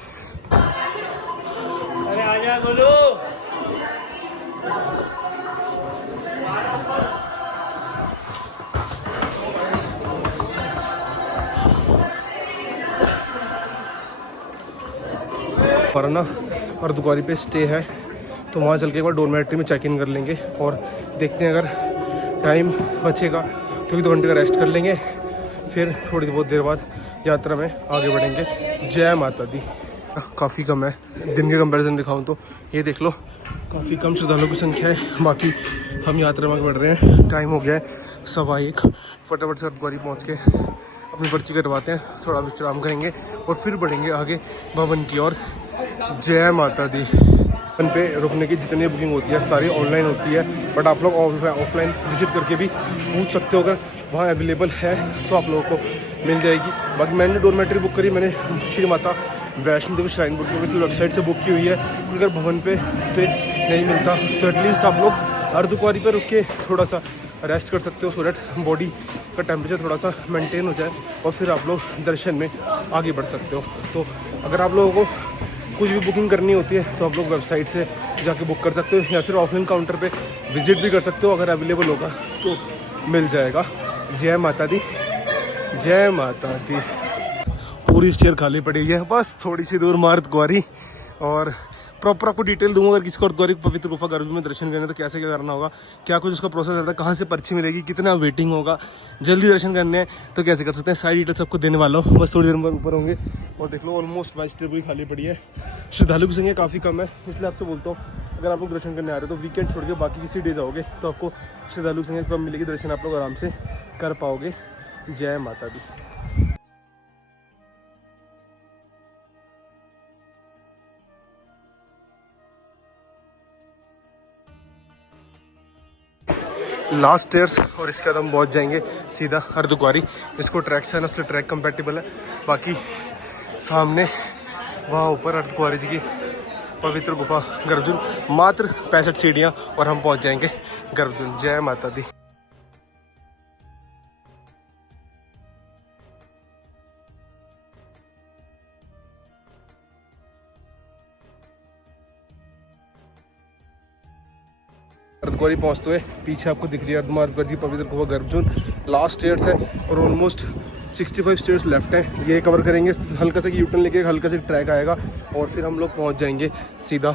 अरे आजा बोलो। और ना अर्धकुंवारी पे स्टे है, तो वहाँ चल के एक बार डोरमेट्री में चेक इन कर लेंगे और देखते हैं अगर टाइम बचेगा तो 1-2 घंटे का रेस्ट कर लेंगे। फिर थोड़ी बहुत देर बाद यात्रा में आगे बढ़ेंगे। जय माता दी। काफ़ी कम है, दिन के कंपैरिजन दिखाऊं तो ये देख लो, काफ़ी कम श्रद्धालुओं की संख्या है। बाकी हम यात्रा में आगे बढ़ रहे हैं। टाइम हो गया है 1:15। फटाफट से अर्धकुंवारी पहुँच के अपनी पर्ची कटवाते हैं, थोड़ा विश्राम करेंगे और फिर बढ़ेंगे आगे भवन की ओर। जय माता दी। भवन पे रुकने की जितनी बुकिंग होती है सारी ऑनलाइन होती है, बट आप लोग ऑफलाइन विजिट करके भी पूछ सकते हो। अगर वहाँ अवेलेबल है तो आप लोगों को मिल जाएगी। बाकी मैंने डोरमेट्री बुक करी, मैंने श्री माता वैष्णो देवी श्राइन बोर्ड की वेबसाइट से बुक की हुई है। अगर भवन पे स्टे नहीं मिलता तो एटलीस्ट आप लोग अर्धकुंवारी पर रुक के थोड़ा सा रेस्ट कर सकते हो, सो दैट बॉडी का टेम्परेचर थोड़ा सा मेंटेन हो जाए और फिर आप लोग दर्शन में आगे बढ़ सकते हो। तो अगर आप लोगों को कुछ भी बुकिंग करनी होती है तो आप लोग वेबसाइट से जाके बुक कर सकते हो या फिर ऑफलाइन काउंटर पे विजिट भी कर सकते हो। अगर अवेलेबल होगा तो मिल जाएगा। जय माता दी। जय माता दी। पूरी स्टेयर खाली पड़ी है, बस थोड़ी सी दूर अर्धकुंवारी। और प्रॉपर आपको डिटेल दूंगा। अगर किसी को अर्धकुंवारी पवित्र गुफा गर्भ में दर्शन करने तो कैसे क्या करना होगा, क्या कुछ उसका प्रोसेस रहता है, कहाँ से पर्ची मिलेगी, कितना वेटिंग होगा, जल्दी दर्शन करने हैं तो कैसे कर सकते हैं, सारी डिटेल्स आपको देने वाला हूँ। बस थोड़ी देर में ऊपर होंगे और देख लो ऑलमोस्ट 22 स्टेयर पूरी खाली पड़ी है। श्रद्धालु की संख्या काफ़ी कम है, इसलिए आपसे बोलता हूँ अगर आप लोग दर्शन करने आ रहे हो तो वीकेंड छोड़ के बाकी किसी डे जाओगे तो आपको श्रद्धालु की संख्या कम मिलेगी, दर्शन आप लोग आराम से कर पाओगे। जय माता दी। लास्ट स्टेयर्स और इसके बाद हम पहुँच जाएंगे सीधा अर्धकुंवारी। इसको ट्रैक से है ना, उससे ट्रैक कंपेटिबल है। बाकी सामने वहाँ ऊपर अर्धकुंवारी जी की पवित्र गुफा गर्भजून, मात्र 65 सीढ़ियाँ और हम पहुँच जाएंगे गर्भजून। जय माता दी। अर्धकुंवारी पहुँचते हुए पीछे आपको दिख रही है अर्धकुंवारी जी पवित्र गुफा गर्भजून। लास्ट स्टेयर्स है और ऑलमोस्ट 65 स्टेयर्स लेफ्ट हैं, ये कवर करेंगे। हल्का सा यूटर्न लेके हल्का सा ट्रैक आएगा और फिर हम लोग पहुंच जाएंगे सीधा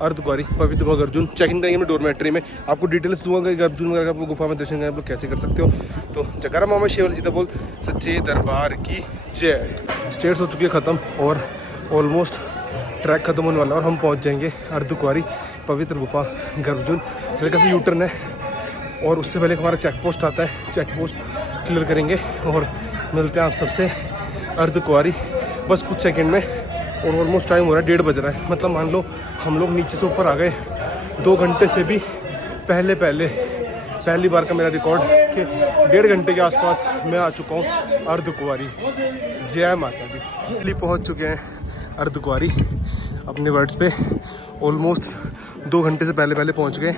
अर्धकुंवारी पवित्र गुफा गर्भजून। चेक इन करेंगे मैं डोरमेट्री में, आपको डिटेल्स दूंगा कि गर्भजून वगैरह आपको गुफा में दर्शन करने आप लोग कैसे कर सकते हो। तो जयकारा मामा शेवर जी बोल सच्चे दरबार की जय। स्टेयर्स हो चुकी है ख़त्म और ऑलमोस्ट ट्रैक ख़त्म होने वाला है और हम पहुँच जाएंगे अर्धकुंवारी पवित्र गुफा गर्भजून। हल्का सा यूटर्न है और उससे पहले हमारा चेक पोस्ट आता है, चेक पोस्ट क्लियर करेंगे और मिलते हैं आप सबसे अर्धकुंवारी बस कुछ सेकंड में। और ऑलमोस्ट टाइम हो रहा है 1:30 बज रहा है, मतलब मान लो हम लोग नीचे से ऊपर आ गए 2 घंटे से भी पहली बार का मेरा रिकॉर्ड कि 1.5 घंटे के आसपास मैं आ चुका हूँ अर्धकुंवारी। जय माता दी। पहुँच चुके हैं अर्धकुंवारी अपने वर्ड्स पे, ऑलमोस्ट 2 घंटे से पहले पहुँच गए।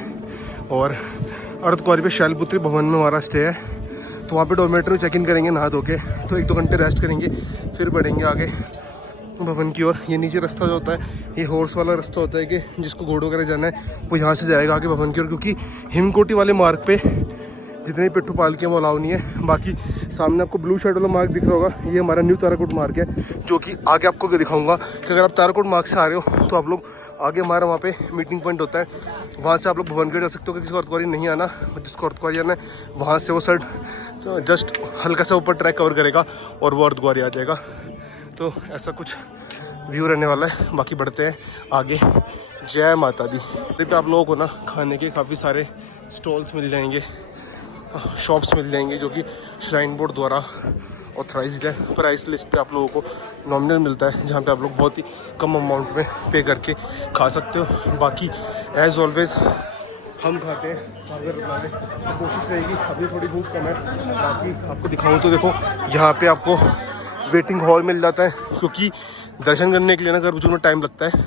और अर्धकुंवारी पे शैलपुत्री भवन में हमारा स्टे है, तो वहाँ पे डोरमेट्री में चेक इन करेंगे नहा धो के, तो 1-2 घंटे रेस्ट करेंगे, फिर बढ़ेंगे आगे भवन की ओर। ये नीचे रास्ता जो होता है ये हॉर्स वाला रास्ता होता है कि जिसको घोड़ों वगैरह जाना है वो यहाँ से जाएगा आगे भवन की ओर, क्योंकि हिमकोटी वाले मार्ग पे जितने पिट्ठू पालकी हैं वो अलाउ नहीं है। बाकी सामने आपको ब्लू शेड वाला मार्ग दिख रहा होगा, ये हमारा न्यू ताराकोट मार्ग है, जो कि आगे आपको दिखाऊंगा कि अगर आप ताराकोट मार्ग से आ रहे हो तो आप लोग आगे हमारा वहाँ पे मीटिंग पॉइंट होता है, वहाँ से आप लोग भवन के जा सकते हो। कि किसी को अर्धकुंवारी नहीं आना, जिसको अर्धकुंवारी आना है वहाँ से वो साइड जस्ट हल्का सा ऊपर ट्रैक कवर करेगा और वो अर्धकुंवारी आ जाएगा। तो ऐसा कुछ व्यू रहने वाला है। बाकी बढ़ते हैं आगे। जय माता दी। पे आप लोगों को ना खाने के काफ़ी सारे स्टॉल्स मिल जाएंगे, शॉप्स मिल जाएंगे जो कि श्राइन बोर्ड द्वारा ऑथराइज्ड है। प्राइस लिस्ट पे आप लोगों को नॉमिनल मिलता है, जहाँ पे आप लोग बहुत ही कम अमाउंट में पे करके खा सकते हो। बाकी एज ऑलवेज हम खाते हैं सागर बनाने, तो कोशिश रहेगी, अभी थोड़ी भूख कम है। बाकी आपको दिखाऊँ तो देखो यहाँ पे आपको वेटिंग हॉल मिल जाता है, क्योंकि दर्शन करने के लिए ना गर्भजून में टाइम लगता है,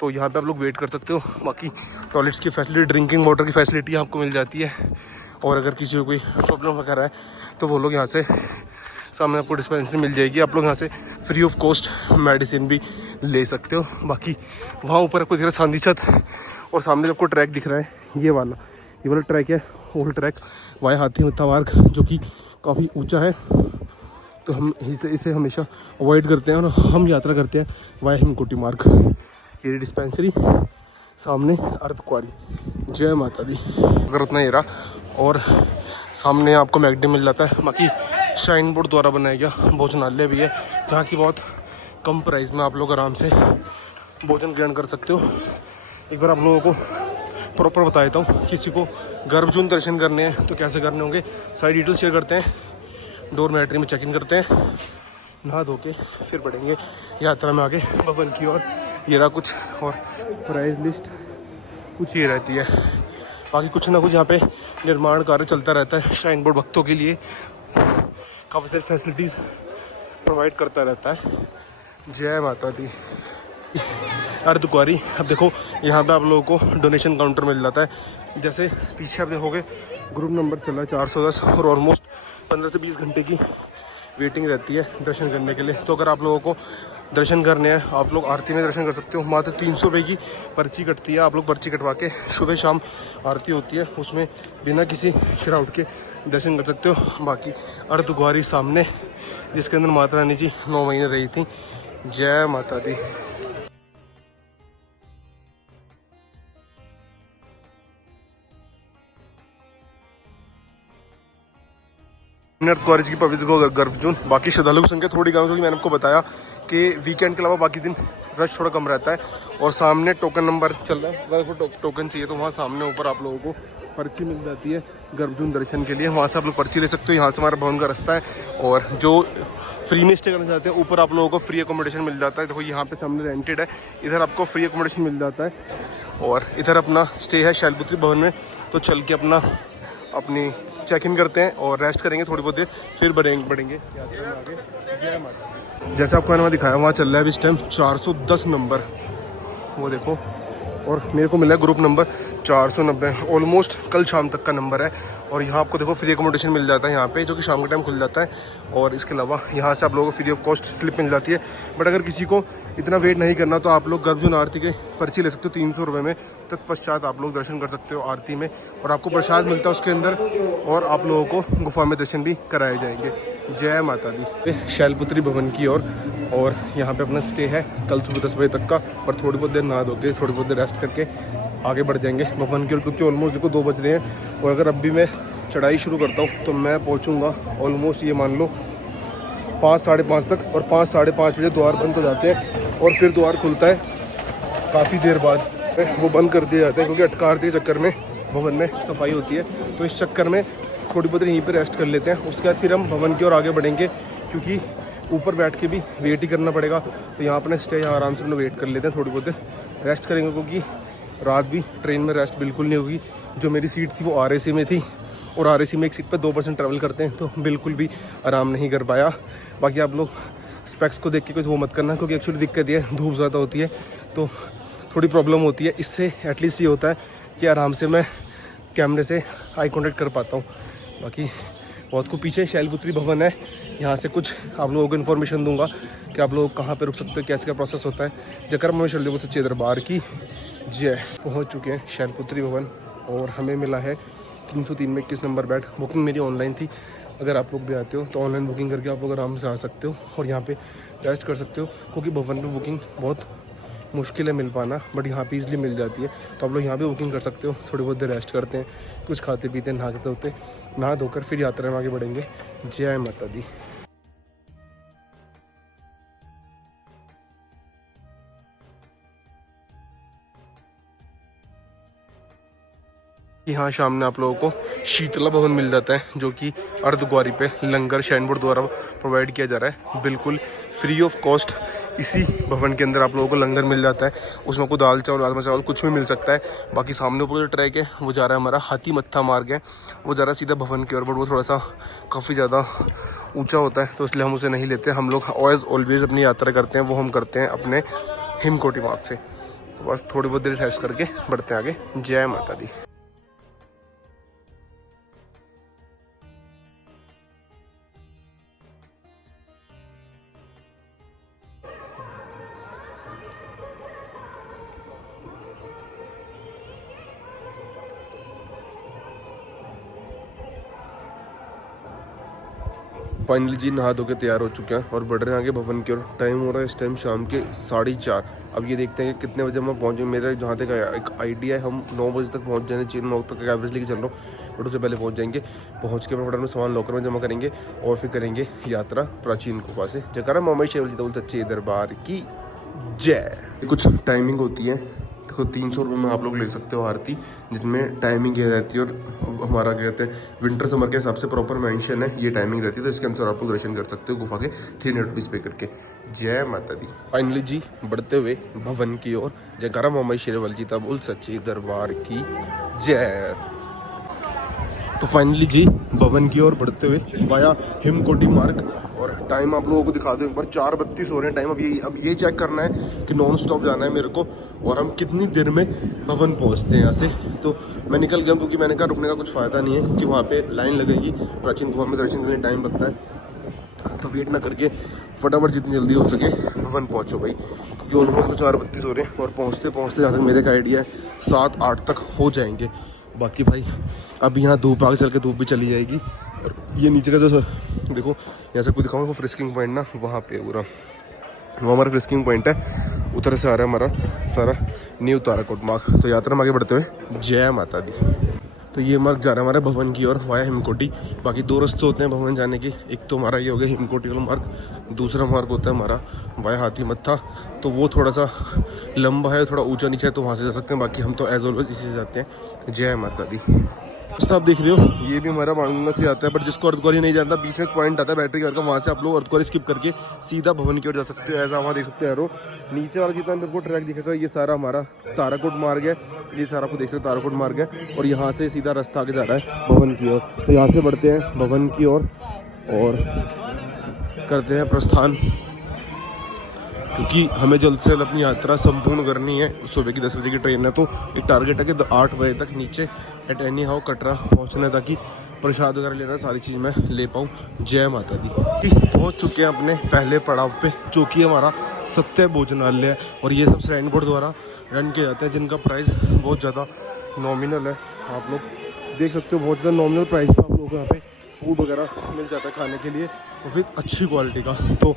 तो यहाँ पे आप लोग वेट कर सकते हो। बाकी टॉयलेट्स की फैसिलिटी, ड्रिंकिंग वाटर की फैसिलिटी आपको मिल जाती है। और अगर किसी को कोई प्रॉब्लम वगैरह है तो वो लोग यहाँ से सामने आपको डिस्पेंसरी मिल जाएगी, आप लोग यहाँ से फ्री ऑफ कॉस्ट मेडिसिन भी ले सकते हो। बाकी वहाँ ऊपर आपको दिख रहा है सांधी छत, और सामने आपको ट्रैक दिख रहा है ये वाला ट्रैक है ओल्ड ट्रैक वाया हाथी मत्था मार्ग, जो कि काफ़ी ऊंचा है, तो हम इसे हमेशा अवॉइड करते हैं और हम यात्रा करते हैं वाया हिमकोटी मार्ग। ये डिस्पेंसरी सामने अर्धकुंवारी। जय माता दी। अगर उतना ही रहा, और सामने आपको मैगडी मिल जाता है। बाकी श्राइन बोर्ड द्वारा बनाया गया भोजनालय भी है, जहाँ की बहुत कम प्राइस में आप लोग आराम से भोजन ग्रहण कर सकते हो। एक बार आप लोगों को प्रॉपर बता देता हूँ, किसी को गर्भजून दर्शन करने हैं तो कैसे करने होंगे, सारी डिटेल शेयर करते हैं। डोरमेट्री में चेक इन करते हैं, नहा धो के फिर बढ़ेंगे यात्रा में आगे भवन की ओर। ये रहा कुछ, और प्राइस लिस्ट कुछ ये रहती है। बाकी कुछ ना कुछ यहाँ पे निर्माण कार्य चलता रहता है, श्राइन बोर्ड भक्तों के लिए काफ़ी सारी फैसिलिटीज़ प्रोवाइड करता रहता है। जय माता दी। अर्धकुंवारी, अब देखो यहाँ पे आप लोगों को डोनेशन काउंटर मिल जाता है। जैसे पीछे आप देखोगे ग्रुप नंबर चल रहा है 410, और ऑलमोस्ट 15 से 20 घंटे की वेटिंग रहती है दर्शन करने के लिए। तो अगर आप लोगों को दर्शन करने हैं, आप लोग आरती में दर्शन कर सकते हो। मात्र 300 रुपये की पर्ची कटती है, आप लोग पर्ची कटवा के सुबह शाम आरती होती है, उसमें बिना किसी क्राउड के दर्शन कर सकते हो। बाकी अर्धकुंवारी सामने, जिसके अंदर माता रानी जी 9 महीने रही थी। जय माता दी। अर्धकुंवारी जी की पवित्र गर्भजून। बाकी श्रद्धालुओं की संख्या थोड़ी कम है, क्योंकि मैंने आपको बताया कि वीकेंड के अलावा बाकी दिन रश थोड़ा कम रहता है। और सामने टोकन नंबर चल रहा है, अगर आपको टोकन चाहिए तो वहाँ सामने ऊपर आप लोगों को पर्ची मिल जाती है गर्भजून दर्शन के लिए, वहाँ से आप लोग पर्ची ले सकते हो। यहाँ से हमारा भवन का रास्ता है, और जो फ्री में स्टे करना चाहते हैं ऊपर आप लोगों को फ्री अकोमोडेशन मिल जाता है। देखो यहाँ पे सामने रेंटेड है, इधर आपको फ्री अकोमोडेशन मिल जाता है, और इधर अपना स्टे है शैलपुत्री भवन में। तो चल के अपना अपनी चेक इन करते हैं और रेस्ट करेंगे थोड़ी बहुत देर, फिर बढ़ेंगे यात्रा में आगे। जय माता दी। जैसे आपको मैंने वहाँ दिखाया, वहाँ चल रहा है अभी इस टाइम 410 नंबर, वो देखो, और मेरे को मिला है ग्रुप नंबर 490। ऑलमोस्ट कल शाम तक का नंबर है। और यहाँ आपको देखो फ्री एकोमोडेशन मिल जाता है यहाँ पे, जो कि शाम के टाइम खुल जाता है। और इसके अलावा यहाँ से आप लोगों को फ्री ऑफ कॉस्ट स्लिप मिल जाती है। बट अगर किसी को इतना वेट नहीं करना तो आप लोग गर्भजून आरती के पर्ची ले सकते हो 300 रुपये में। तत्पश्चात आप लोग दर्शन कर सकते हो आरती में, और आपको प्रसाद मिलता है उसके अंदर, और आप लोगों को गुफा में दर्शन भी कराए जाएंगे। जय माता दी। शैलपुत्री भवन की ओर, और यहाँ पे अपना स्टे है कल सुबह 10 बजे तक का। पर थोड़ी बहुत देर नहा धो के, थोड़ी बहुत देर रेस्ट करके आगे बढ़ जाएंगे भवन की ओर, क्योंकि ऑलमोस्ट देखो 2 बज रहे हैं। और अगर अब भी मैं चढ़ाई शुरू करता हूँ तो मैं पहुँचूँगा ऑलमोस्ट, ये मान लो 5 साढ़े 5 तक। और 5 साढ़े 5 बजे द्वार बंद हो जाते हैं, और फिर द्वार खुलता है काफ़ी देर बाद, वो बंद कर दिए जाते हैं, क्योंकि अटका आरती के चक्कर में भवन में सफाई होती है। तो इस चक्कर में थोड़ी बहुत यहीं पे रेस्ट कर लेते हैं। उसके बाद फिर हम भवन की ओर आगे बढ़ेंगे, क्योंकि ऊपर बैठ के भी वेट ही करना पड़ेगा। तो यहाँ अपने स्टे, यहाँ आराम से अपना वेट कर लेते हैं, थोड़ी बहुत देर रेस्ट करेंगे, क्योंकि रात भी ट्रेन में रेस्ट बिल्कुल नहीं होगी। जो मेरी सीट थी वो RAC में थी, और RAC में एक सीट पर 2% ट्रैवल करते हैं, तो बिल्कुल भी आराम नहीं कर पाया। बाकी आप लोग स्पेक्स को देख के कुछ वो मत करना, क्योंकि एक्चुअली दिक्कत ये है, धूप ज़्यादा होती है तो थोड़ी प्रॉब्लम होती है। इससे एटलीस्ट ये होता है कि आराम से मैं कैमरे से आई कॉन्टेक्ट कर पाता हूँ। बाकी बहुत को पीछे शैलपुत्री भवन है, यहाँ से कुछ आप लोगों को इन्फॉर्मेशन दूंगा कि आप लोग कहाँ पे रुक सकते हैं, कैसे क्या प्रोसेस होता है। जकर महेश्वर देव सच्चे दरबार की जय। पहुँच चुके हैं शैलपुत्री भवन, और हमें मिला है 303 में 21 नंबर बेड। बुकिंग मेरी ऑनलाइन थी, अगर आप लोग भी आते हो तो ऑनलाइन बुकिंग करके आप लोग आराम से आ सकते हो और यहाँ पे रेस्ट कर सकते हो, क्योंकि भवन पे बुकिंग बहुत मुश्किल है मिल पाना, बट यहाँ पे इजीली मिल जाती है। तो आप लोग यहाँ पे बुकिंग कर सकते हो। थोड़ी बहुत देर रेस्ट करते हैं, कुछ खाते पीते, नहा धोकर फिर यात्रा में आगे बढ़ेंगे। जय माता दी। यहाँ सामने आप लोगों को शीतला भवन मिल जाता है, जो कि अर्धकुंवारी पे लंगर शयन बोर्ड द्वारा प्रोवाइड किया जा रहा है, बिल्कुल फ्री ऑफ कॉस्ट। इसी भवन के अंदर आप लोगों को लंगर मिल जाता है, उसमें आपको दाल चावल, राजमा चावल कुछ भी मिल सकता है। बाकी सामने ऊपर जो ट्रैक है वो जा रहा है हमारा हाथी मत्था मार्ग है, वो जा रहा है सीधा भवन की ओर, बट वो थोड़ा सा काफ़ी ज़्यादा ऊँचा होता है, तो इसलिए हम उसे नहीं लेते। हम लोग ऑलवेज अपनी यात्रा करते हैं, वो हम करते हैं अपने हिमकोटी मार्ग से। तो बस थोड़ी बहुत देर रेस्ट करके बढ़ते हैं आगे। जय माता दी। फाइनली जी नहा धो के तैयार हो चुके हैं और बढ़ रहे हैं आगे भवन की ओर। टाइम हो रहा है इस टाइम शाम के 4:30। अब ये देखते हैं कि कितने बजे हम पहुँचे। मेरा जहाँ तक एक आइडिया है, हम 9 बजे तक पहुँच जाने चाहिए। 9 तक का एवरेज लेके चल रहा हूँ, बट उससे पहले पहुँच जाएंगे। पहुँच के फटाफट में सामान लॉकर में जमा करेंगे और फिर करेंगे यात्रा प्राचीन गुफा से। जयकारा मामा शेवल जी सच्चे दरबार की जय। कुछ टाइमिंग होती है, देखो 300 रुपये में आप लोग ले सकते हो आरती, जिसमें टाइमिंग ये रहती है। और हमारा क्या कहते हैं, विंटर समर के हिसाब से प्रॉपर मेंशन है, ये टाइमिंग रहती है, तो इसके अनुसार आप लोग दर्शन कर सकते हो गुफा के 300 रुपीज़ पे करके। जय माता दी। फाइनली जी बढ़ते हुए भवन की ओर। जयकारा मामा शेरवाल जी बोल सच्चे दरबार की जय। तो फाइनली जी भवन की ओर बढ़ते हुए वाया हिमकोटी मार्ग, और टाइम आप लोगों को दिखा दूँ एक बार, 4:32 हो रहे हैं टाइम। अब ये चेक करना है कि नॉन स्टॉप जाना है मेरे को, और हम कितनी देर में भवन पहुंचते हैं यहाँ से। तो मैं निकल गया, क्योंकि मैंने कहा रुकने का कुछ फ़ायदा नहीं है, क्योंकि वहाँ पे लाइन लगेगी। प्राचीन गुफा में दर्शन करने टाइम लगता है, तो वेट ना करके फटाफट जितनी जल्दी हो सके भवन पहुँचो भाई, क्योंकि ऑलमोस्ट 4:32 हो रहे हैं। और पहुँचते पहुँचते जहाँ तक मेरे का आइडिया है 7-8 तक हो जाएंगे। बाकी भाई अभी यहाँ धूप आगे चल के धूप भी चली जाएगी। और ये नीचे का जो देखो, यहाँ से आपको दिखाऊंगा, वो फ्रिस्किंग पॉइंट ना वहाँ पे पूरा, वो हमारा फ्रिस्किंग पॉइंट है। उधर से आ रहा है हमारा सारा न्यू ताराकोट मार्ग। तो यात्रा में आगे बढ़ते हुए जय माता दी। तो ये मार्ग जा रहा है हमारे भवन की ओर वाया हिमकोटी। बाकी 2 रास्ते होते हैं भवन जाने के, एक तो हमारा ये हो गया हिमकोटी वाला मार्ग, दूसरा मार्ग होता है हमारा वाया हाथी मत्था। तो वो थोड़ा सा लंबा है, थोड़ा ऊंचा नीचा है, तो वहाँ से जा सकते हैं। बाकी हम तो एज ऑलवेज इसी से जाते हैं। जय माता दी। दोस्तों आप देख रहे हो ये भी हमारा मांगूंगा से आता है, बट जिसको अर्धकुंवारी नहीं जानता बीच में एक पॉइंट आता है बैटरी घर का, वहाँ से आप लोग अर्धकुंवारी स्किप करके सीधा भवन की ओर जा सकते हो। ऐसा वहाँ देख सकते हो एरो नीचे वाला जितना मेरे को ट्रैक दिखेगा ये सारा हमारा ताराकोट मार्ग है। ये सारा आपको देख सकते हो ताराकोट मार्ग है और यहाँ से सीधा रास्ता आगे जा रहा है भवन की ओर। तो यहाँ से बढ़ते हैं भवन की ओर और करते हैं प्रस्थान, क्योंकि हमें जल्द से जल्द अपनी यात्रा संपूर्ण करनी है। सुबह की 10 बजे की ट्रेन है, तो एक टारगेट है कि 8 बजे तक नीचे एट एनी हाउ कटरा पहुंचना है, ताकि प्रसाद वगैरह लेना सारी चीज़ मैं ले पाऊँ। जय माता दी। पहुंच चुके हैं अपने पहले पड़ाव पे, जो कि हमारा सत्य भोजनालय है। और ये सब श्राइन बोर्ड द्वारा रन किए जाते हैं, जिनका प्राइस बहुत ज़्यादा नॉमिनल है। आप लोग देख सकते हो बहुत ज़्यादा नॉमिनल प्राइस पर आप लोगों को यहाँ पे फूड वगैरह मिल जाता है खाने के लिए, और फिर अच्छी क्वालिटी का। तो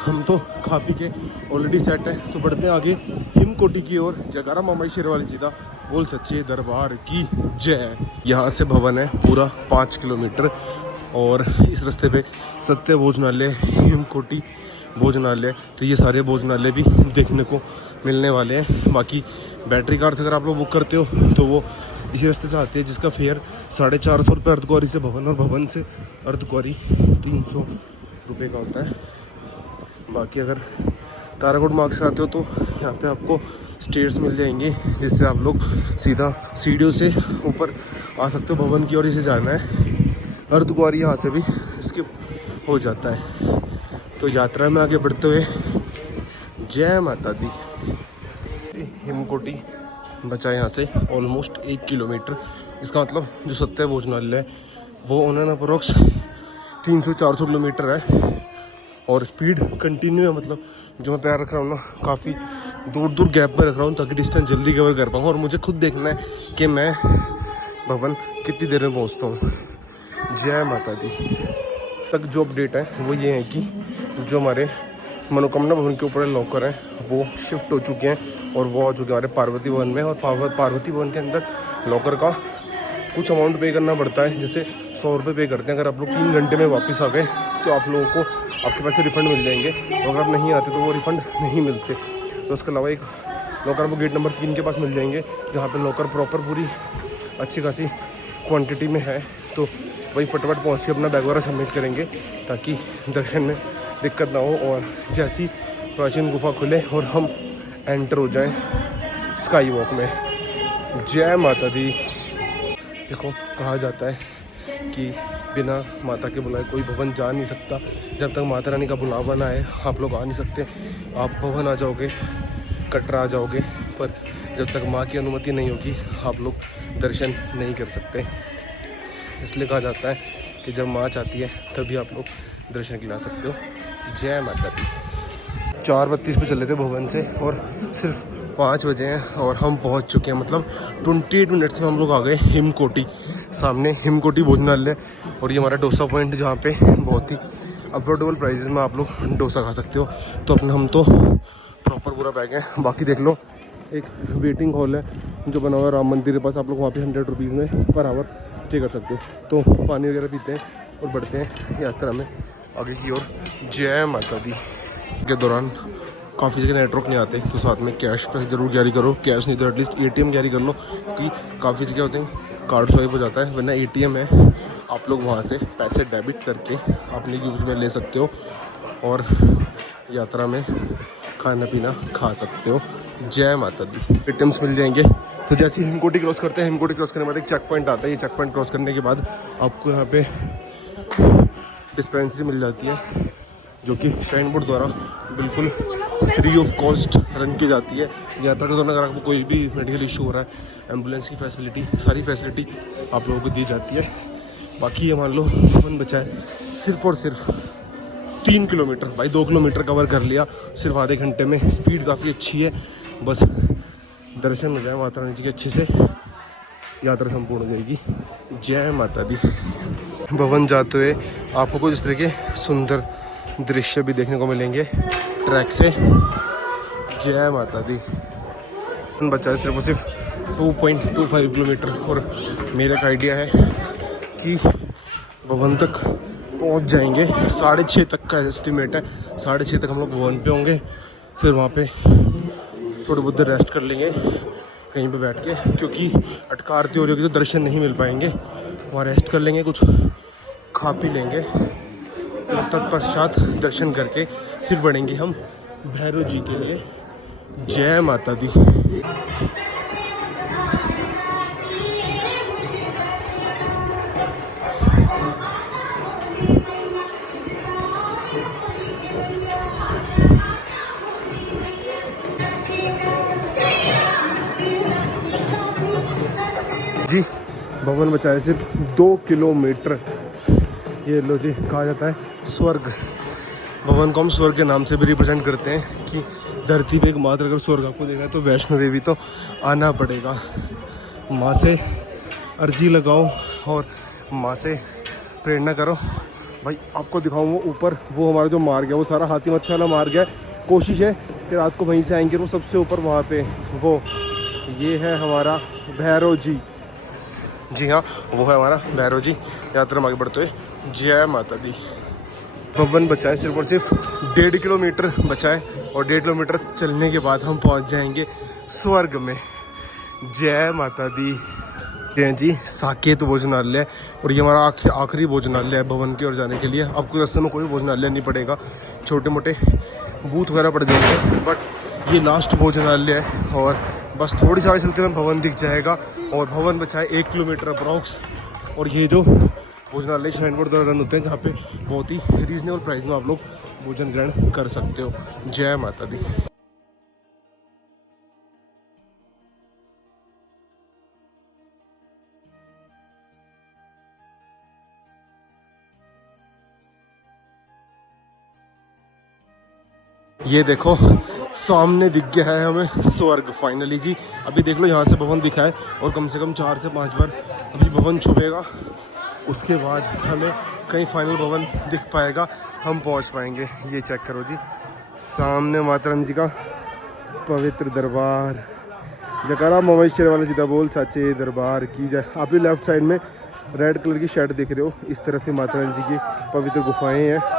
हम तो खा पी के ऑलरेडी सेट है, तो बढ़ते हैं आगे हिमकोटी की ओर। जयकारा मामाई शेरवाली जी दा बोल सच्चे दरबार की जय। यहाँ से भवन है पूरा 5 किलोमीटर, और इस रास्ते पे सत्य भोजनालय, हिमकोटी भोजनालय, तो ये सारे भोजनालय भी देखने को मिलने वाले हैं। बाकी बैटरी कार्ड्स अगर आप लोग बुक करते हो तो वो इसी रास्ते से आते हैं, जिसका फेयर 450 रुपये अर्धकुंवारी से भवन, और भवन से अर्धकुंवारी 300 रुपये का होता है। बाकी अगर ताराकोट मार्ग से आते हो तो यहाँ पे आपको स्टेयर्स मिल जाएंगे, जिससे आप लोग सीधा सीढ़ियों से ऊपर आ सकते हो भवन की ओर। जिसे जाना है अर्धकुंवारी यहाँ से भी स्किप हो जाता है। तो यात्रा में आगे बढ़ते हुए जय माता दी। हिमकोटी बचा यहाँ से ऑलमोस्ट 1 किलोमीटर। इसका मतलब जो सत्य भोजनालय है वो उन्होंने अप्रोक्स 300-400 किलोमीटर है, और स्पीड कंटिन्यू है। मतलब जो मैं पैर रख रहा हूँ ना, काफ़ी दूर दूर गैप में रख रहा हूँ, ताकि डिस्टेंस जल्दी कवर कर पाऊँ। और मुझे खुद देखना है कि मैं भवन कितनी देर में पहुँचता हूँ। जय माता दी। तक जो अपडेट है वो ये है कि जो हमारे मनोकामना भवन के ऊपर लॉकर हैं वो शिफ्ट हो चुके हैं, और वो आ चुके हैं हमारे पार्वती भवन में। और पार्वती भवन के अंदर लॉकर का कुछ अमाउंट पे करना पड़ता है, जैसे 100 रुपये पे करते हैं। अगर आप लोग 3 घंटे में वापस आ गए तो आप लोगों को आपके पैसे रिफ़ंड मिल जाएंगे, और अगर आप नहीं आते तो वो रिफ़ंड नहीं मिलते। तो उसके अलावा एक लॉकर आपको गेट नंबर 3 के पास मिल जाएंगे, जहाँ पे लॉकर प्रॉपर पूरी अच्छी खासी क्वांटिटी में है। तो वही फटाफट पहुँच के अपना बैग वगैरह सबमिट करेंगे, ताकि दर्शन में दिक्कत ना हो। और जैसी प्राचीन गुफा खुले और हम एंटर हो जाएं स्काई वॉक में। जय माता दी। देखो कहा जाता है कि बिना माता के बुलाए कोई भवन जा नहीं सकता। जब तक माता रानी का बुलावा ना आए आप लोग आ नहीं सकते। आप भवन आ जाओगे, कटरा आ जाओगे, पर जब तक माँ की अनुमति नहीं होगी आप लोग दर्शन नहीं कर सकते। इसलिए कहा जाता है कि जब माँ चाहती है तभी आप लोग दर्शन के लिए आ सकते हो। जय माता दी। 4:32 पे चले थे भवन से, और सिर्फ 5 बजे हैं और हम पहुंच चुके हैं। मतलब 28 मिनट्स में हम लोग आ गए हिमकोटी। सामने हिमकोटी भोजनालय, और ये हमारा डोसा पॉइंट, जहाँ पे बहुत ही अफोर्डेबल प्राइसेस में आप लोग डोसा खा सकते हो। तो अपने हम तो प्रॉपर पूरा बैग है। बाकी देख लो एक वेटिंग हॉल है जो बना हुआ है राम मंदिर के पास, आप लोग वहाँ पे 100 रुपीज़ में पर आवर स्टे कर सकते हो। तो पानी वगैरह पीते हैं और बढ़ते हैं यात्रा में आगे की ओर। जय माता दी। के दौरान काफ़ी जगह नेटवर्क नहीं आते, तो साथ में कैश पैसे ज़रूर कैरी करो। कैश नहीं तो एटलीस्ट ATM कैरी कर लो, क्योंकि काफ़ी जगह होते हैं कार्ड स्वाइप हो जाता है, वरना ATM है, आप लोग वहाँ से पैसे डेबिट करके अपने यूज़ में ले सकते हो और यात्रा में खाना पीना खा सकते हो। जय माता दी। ATMs मिल जाएंगे। तो जैसे ही हिमकोटी क्रॉस करते हैं, हिमकोटी क्रॉस करने के बाद एक चेक पॉइंट आता है। ये चेक पॉइंट क्रॉस करने के बाद आपको यहाँ पे डिस्पेंसरी मिल जाती है, जो कि श्राइन बोर्ड द्वारा बिल्कुल फ्री ऑफ कॉस्ट रन की जाती है। यात्रा के दौरान अगर आपको कोई भी मेडिकल इशू हो रहा है, एम्बुलेंस की फैसिलिटी, सारी फैसिलिटी आप लोगों को दी जाती है। बाकी ये मान लो भवन बचा है सिर्फ और सिर्फ 3 किलोमीटर। भाई 2 किलोमीटर कवर कर लिया सिर्फ आधे घंटे में। स्पीड काफ़ी अच्छी है, बस दर्शन हो जाए माता रानी जी के अच्छे से, यात्रा संपूर्ण हो जाएगी। जय माता दी। भवन जाते हुए आपको कुछ इस तरह के सुंदर दृश्य भी देखने को मिलेंगे ट्रैक से। जय माता दी। बचा है सिर्फ और सिर्फ 2.25 किलोमीटर, और मेरा एक आइडिया है कि भवन तक पहुंच जाएंगे 6:30 तक का एस्टिमेट है। 6:30 तक हम लोग भवन पे होंगे, फिर वहाँ पे थोड़ी बहुत देर रेस्ट कर लेंगे, कहीं पे बैठ के, क्योंकि अटका आरती हो रही होगी तो दर्शन नहीं मिल पाएंगे। वहाँ रेस्ट कर लेंगे, कुछ खा पी लेंगे, तत्पश्चात दर्शन करके फिर बढ़ेंगे हम भैरव जी के लिए। जय माता दी। जी भवन बचा है सिर्फ 2 किलोमीटर। ये लो जी, कहा जाता है स्वर्ग। भवन को हम स्वर्ग के नाम से भी रिप्रेजेंट करते हैं कि धरती पे एकमात्र अगर स्वर्ग आपको देखना है तो वैष्णो देवी तो आना पड़ेगा। माँ से अर्जी लगाओ और माँ से प्रेरणा करो। भाई आपको दिखाऊँ वो ऊपर, वो हमारा जो मार्ग है वो सारा हाथी मत्थे वाला मार्ग है। कोशिश है कि रात को वहीं से आएंगे, वो सबसे ऊपर वहाँ पे वो ये है हमारा भैरव जी। जी हाँ, वो है हमारा भैरव जी। यात्रा में आगे बढ़ते हुए जय माता दी। भवन बचा है सिर्फ और सिर्फ 1.5 किलोमीटर बचा है, और 1.5 किलोमीटर चलने के बाद हम पहुंच जाएंगे स्वर्ग में। जय माता दी। ये जी साकेत भोजनालय, और ये हमारा आखिरी भोजनालय है भवन की ओर जाने के लिए। आपको रास्ते में कोई भोजनालय नहीं पड़ेगा, छोटे मोटे बूथ वगैरह पड़ जाएंगे, बट ये लास्ट भोजनालय है। और बस थोड़ी सी चलते में भवन दिख जाएगा, और भवन बचा है 1 किलोमीटर अप्रॉक्स। और ये जो भोजनालय श्राइन बोर्ड द्वारा रन होते हैं, जहाँ पे बहुत ही रीजनेबल प्राइस में आप लोग भोजन ग्रहण कर सकते हो। जय माता दी। ये देखो सामने दिख गया है हमें स्वर्ग फाइनली जी। अभी देख लो यहाँ से भवन दिखा है, और कम से कम 4 से 5 बार अभी भवन छुपेगा, उसके बाद हमें कहीं फाइनल भवन दिख पाएगा, हम पहुँच पाएंगे। ये चेक करो जी, सामने माता रानी जी का पवित्र दरबार। जयकारा मवेश्वर वाले सीधा बोल चाचे दरबार की जय। आप ही लेफ्ट साइड में रेड कलर की शर्ट देख रहे हो, इस तरफ ही माता रानी जी की पवित्र गुफाएं हैं।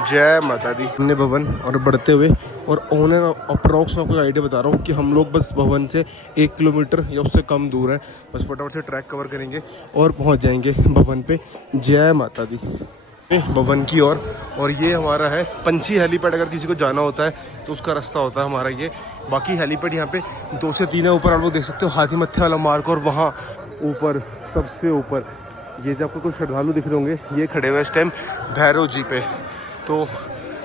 जय माता दी। हमने भवन और बढ़ते हुए, और ऑन एंड अप्रॉक्स में आपको आइडिया बता रहा हूँ कि हम लोग बस भवन से 1 किलोमीटर या उससे कम दूर है। बस फटाफट से ट्रैक कवर करेंगे और पहुँच जाएंगे भवन पे। जय माता दी। भवन की ओर, और ये हमारा है पंछी हेलीपैड। अगर किसी को जाना होता है तो उसका रास्ता होता है हमारा ये। बाकी हेलीपैड यहाँ पे 2 से 3 है। ऊपर आप लोग देख सकते हो हाथी मत्थे वाला मार्ग, और वहाँ ऊपर सबसे ऊपर ये जो आपको कुछ श्रद्धालु दिख रहे होंगे, ये खड़े हुए इस टाइम भैरव जी पे। तो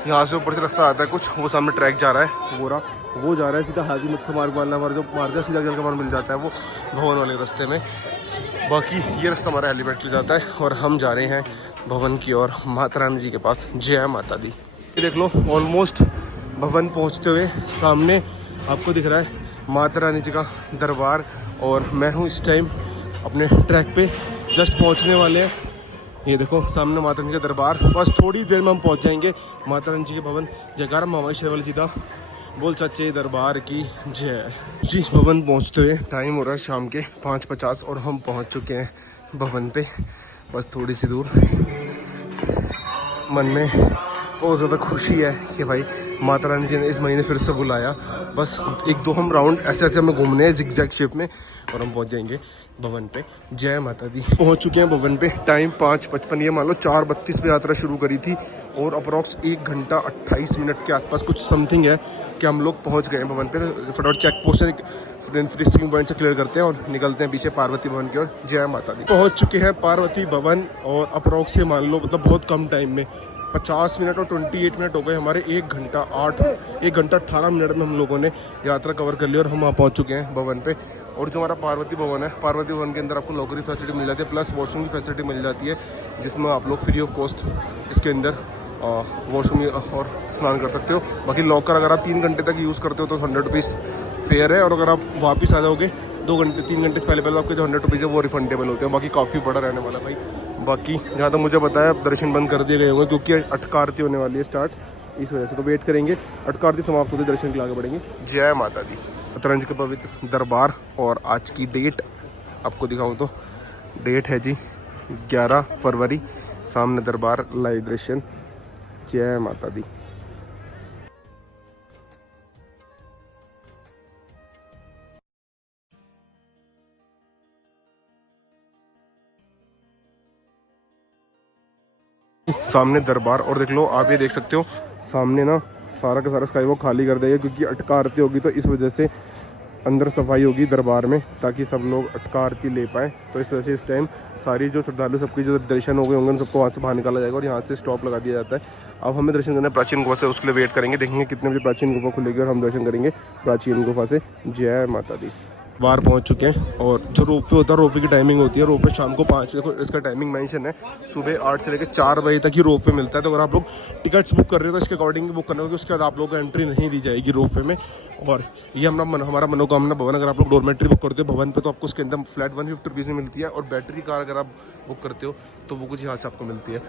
यहाँ से ऊपर से रास्ता आता है कुछ, वो सामने ट्रैक जा रहा है, गोरा वो जा रहा है सीधा हाथी मत्था मार्ग वाला। हमारा जो मार्ग है सीधा जल का मार्ग मिल जाता है वो भवन वाले रास्ते में। बाकी ये रास्ता हमारा हेलीपैड के जाता है, और हम जा रहे हैं भवन की ओर, माता रानी जी के पास। जय माता दी। ये देख लो ऑलमोस्ट भवन पहुँचते हुए सामने आपको दिख रहा है माता रानी जी का दरबार, और मैं हूँ इस टाइम अपने ट्रैक पे, जस्ट पहुँचने वाले हैं। ये देखो सामने माता रानी का दरबार, बस थोड़ी देर में हम पहुंच जाएंगे माता रानी जी के भवन। जयकारा मवेश्वर वाले सीधा बोल सच्चे दरबार की जय जी। भवन पहुंचते हुए टाइम हो रहा है शाम के 5:50, और हम पहुंच चुके हैं भवन पे। बस थोड़ी सी दूर। मन में बहुत ज़्यादा खुशी है कि भाई माता रानी जी ने इस महीने फिर से बुलाया। बस 1-2 हम राउंड ऐसे ऐसे हमें घूमने हैं जिगजैग शेप में, और हम पहुंच जाएंगे भवन पे। जय माता दी। पहुंच चुके हैं भवन पे। टाइम 5:55, ये मान लो 4:32 पे यात्रा शुरू करी थी, और अप्रॉक्स 1 घंटा 28 मिनट के आसपास कुछ समथिंग है कि हम लोग पहुंच गए हैं भवन पे। तो फटाफट चेक पोस्ट से फ्रीस्टिंग पॉइंट से क्लियर करते हैं और निकलते हैं पीछे पार्वती भवन की ओर। जय माता दी। पहुँच चुके हैं पार्वती भवन, और अप्रॉक्स ये मान लो मतलब बहुत कम टाइम में 50 मिनट और 28 मिनट हो गए हमारे। 1 घंटा 18 मिनट में हम लोगों ने यात्रा कवर कर ली, और हम वहाँ पहुँच चुके हैं भवन पे। और जो हमारा पार्वती भवन है, पार्वती भवन के अंदर आपको लॉकरी फैसिलिटी मिल जाती है, प्लस वॉशरूम की फैसिलिटी मिल जाती है, जिसमें आप लोग फ्री ऑफ कॉस्ट इसके अंदर वॉशरूम और स्नान कर सकते हो। बाकी लॉकर अगर आप 3 घंटे तक यूज़ करते हो तो 100 रुपीज़ फेयर है, और अगर आप वापस आ जाओगे 3 घंटे से पहले आपके जो 100 रुपीज़ है वो रिफंडेबल होते हैं। बाकी काफ़ी बड़ा रहने वाला भाई। बाकी जहाँ तक मुझे बताया दर्शन बंद कर दिए गए होंगे, क्योंकि अटका आरती होने वाली है स्टार्ट, इस वजह से। तो वेट करेंगे, अटका आरती समाप्त होते दर्शन के लिए आगे बढ़ेंगे। जय माता दी। माता रानी जी का पवित्र दरबार, और आज की डेट आपको दिखाऊं तो डेट है जी 11 फरवरी। सामने दरबार, लाइव दर्शन। जय माता दी। सामने दरबार, और देख लो आप ये देख सकते हो सामने ना सारा का सारा स्काई वॉक खाली कर देगा, क्योंकि अटका आरती होगी तो इस वजह से अंदर सफाई होगी दरबार में, ताकि सब लोग अटका आरती ले पाए। तो इस वजह से इस टाइम सारी जो श्रद्धालु सबकी जो दर्शन हो गए होंगे उन सबको वहाँ से बाहर निकाला जाएगा और यहाँ से स्टॉप लगा दिया जाता है। अब हमें दर्शन करना है प्राचीन गुफा से, उसके लिए वेट करेंगे, देखेंगे कितने बजे प्राचीन गुफा खुलेगी और हम दर्शन करेंगे प्राचीन गुफा से। जय माता दी। बाहर पहुंच चुके हैं, और जो रोपवे होता है रोपवे की टाइमिंग होती है, रोपवे शाम को 5 बजे, देखो इसका टाइमिंग मेंशन है, सुबह 8 से लेकर 4 बजे तक ही रोपवे मिलता है। तो अगर आप लोग टिकट्स बुक कर रहे हो तो इसके अकॉर्डिंग बुक करना होगा, उसके बाद आप लोग को एंट्री नहीं दी जाएगी रोपवे में। और ये हमारा मनोकामना भवन, अगर आप लोग डोरमेट्री बुक करते हो भवन पे तो आपको उसके अंदर फ्लैट 150 रुपीज़ में मिलती है, और बैटरी कार अगर आप बुक करते हो तो वो कुछ यहाँ से आपको मिलती है।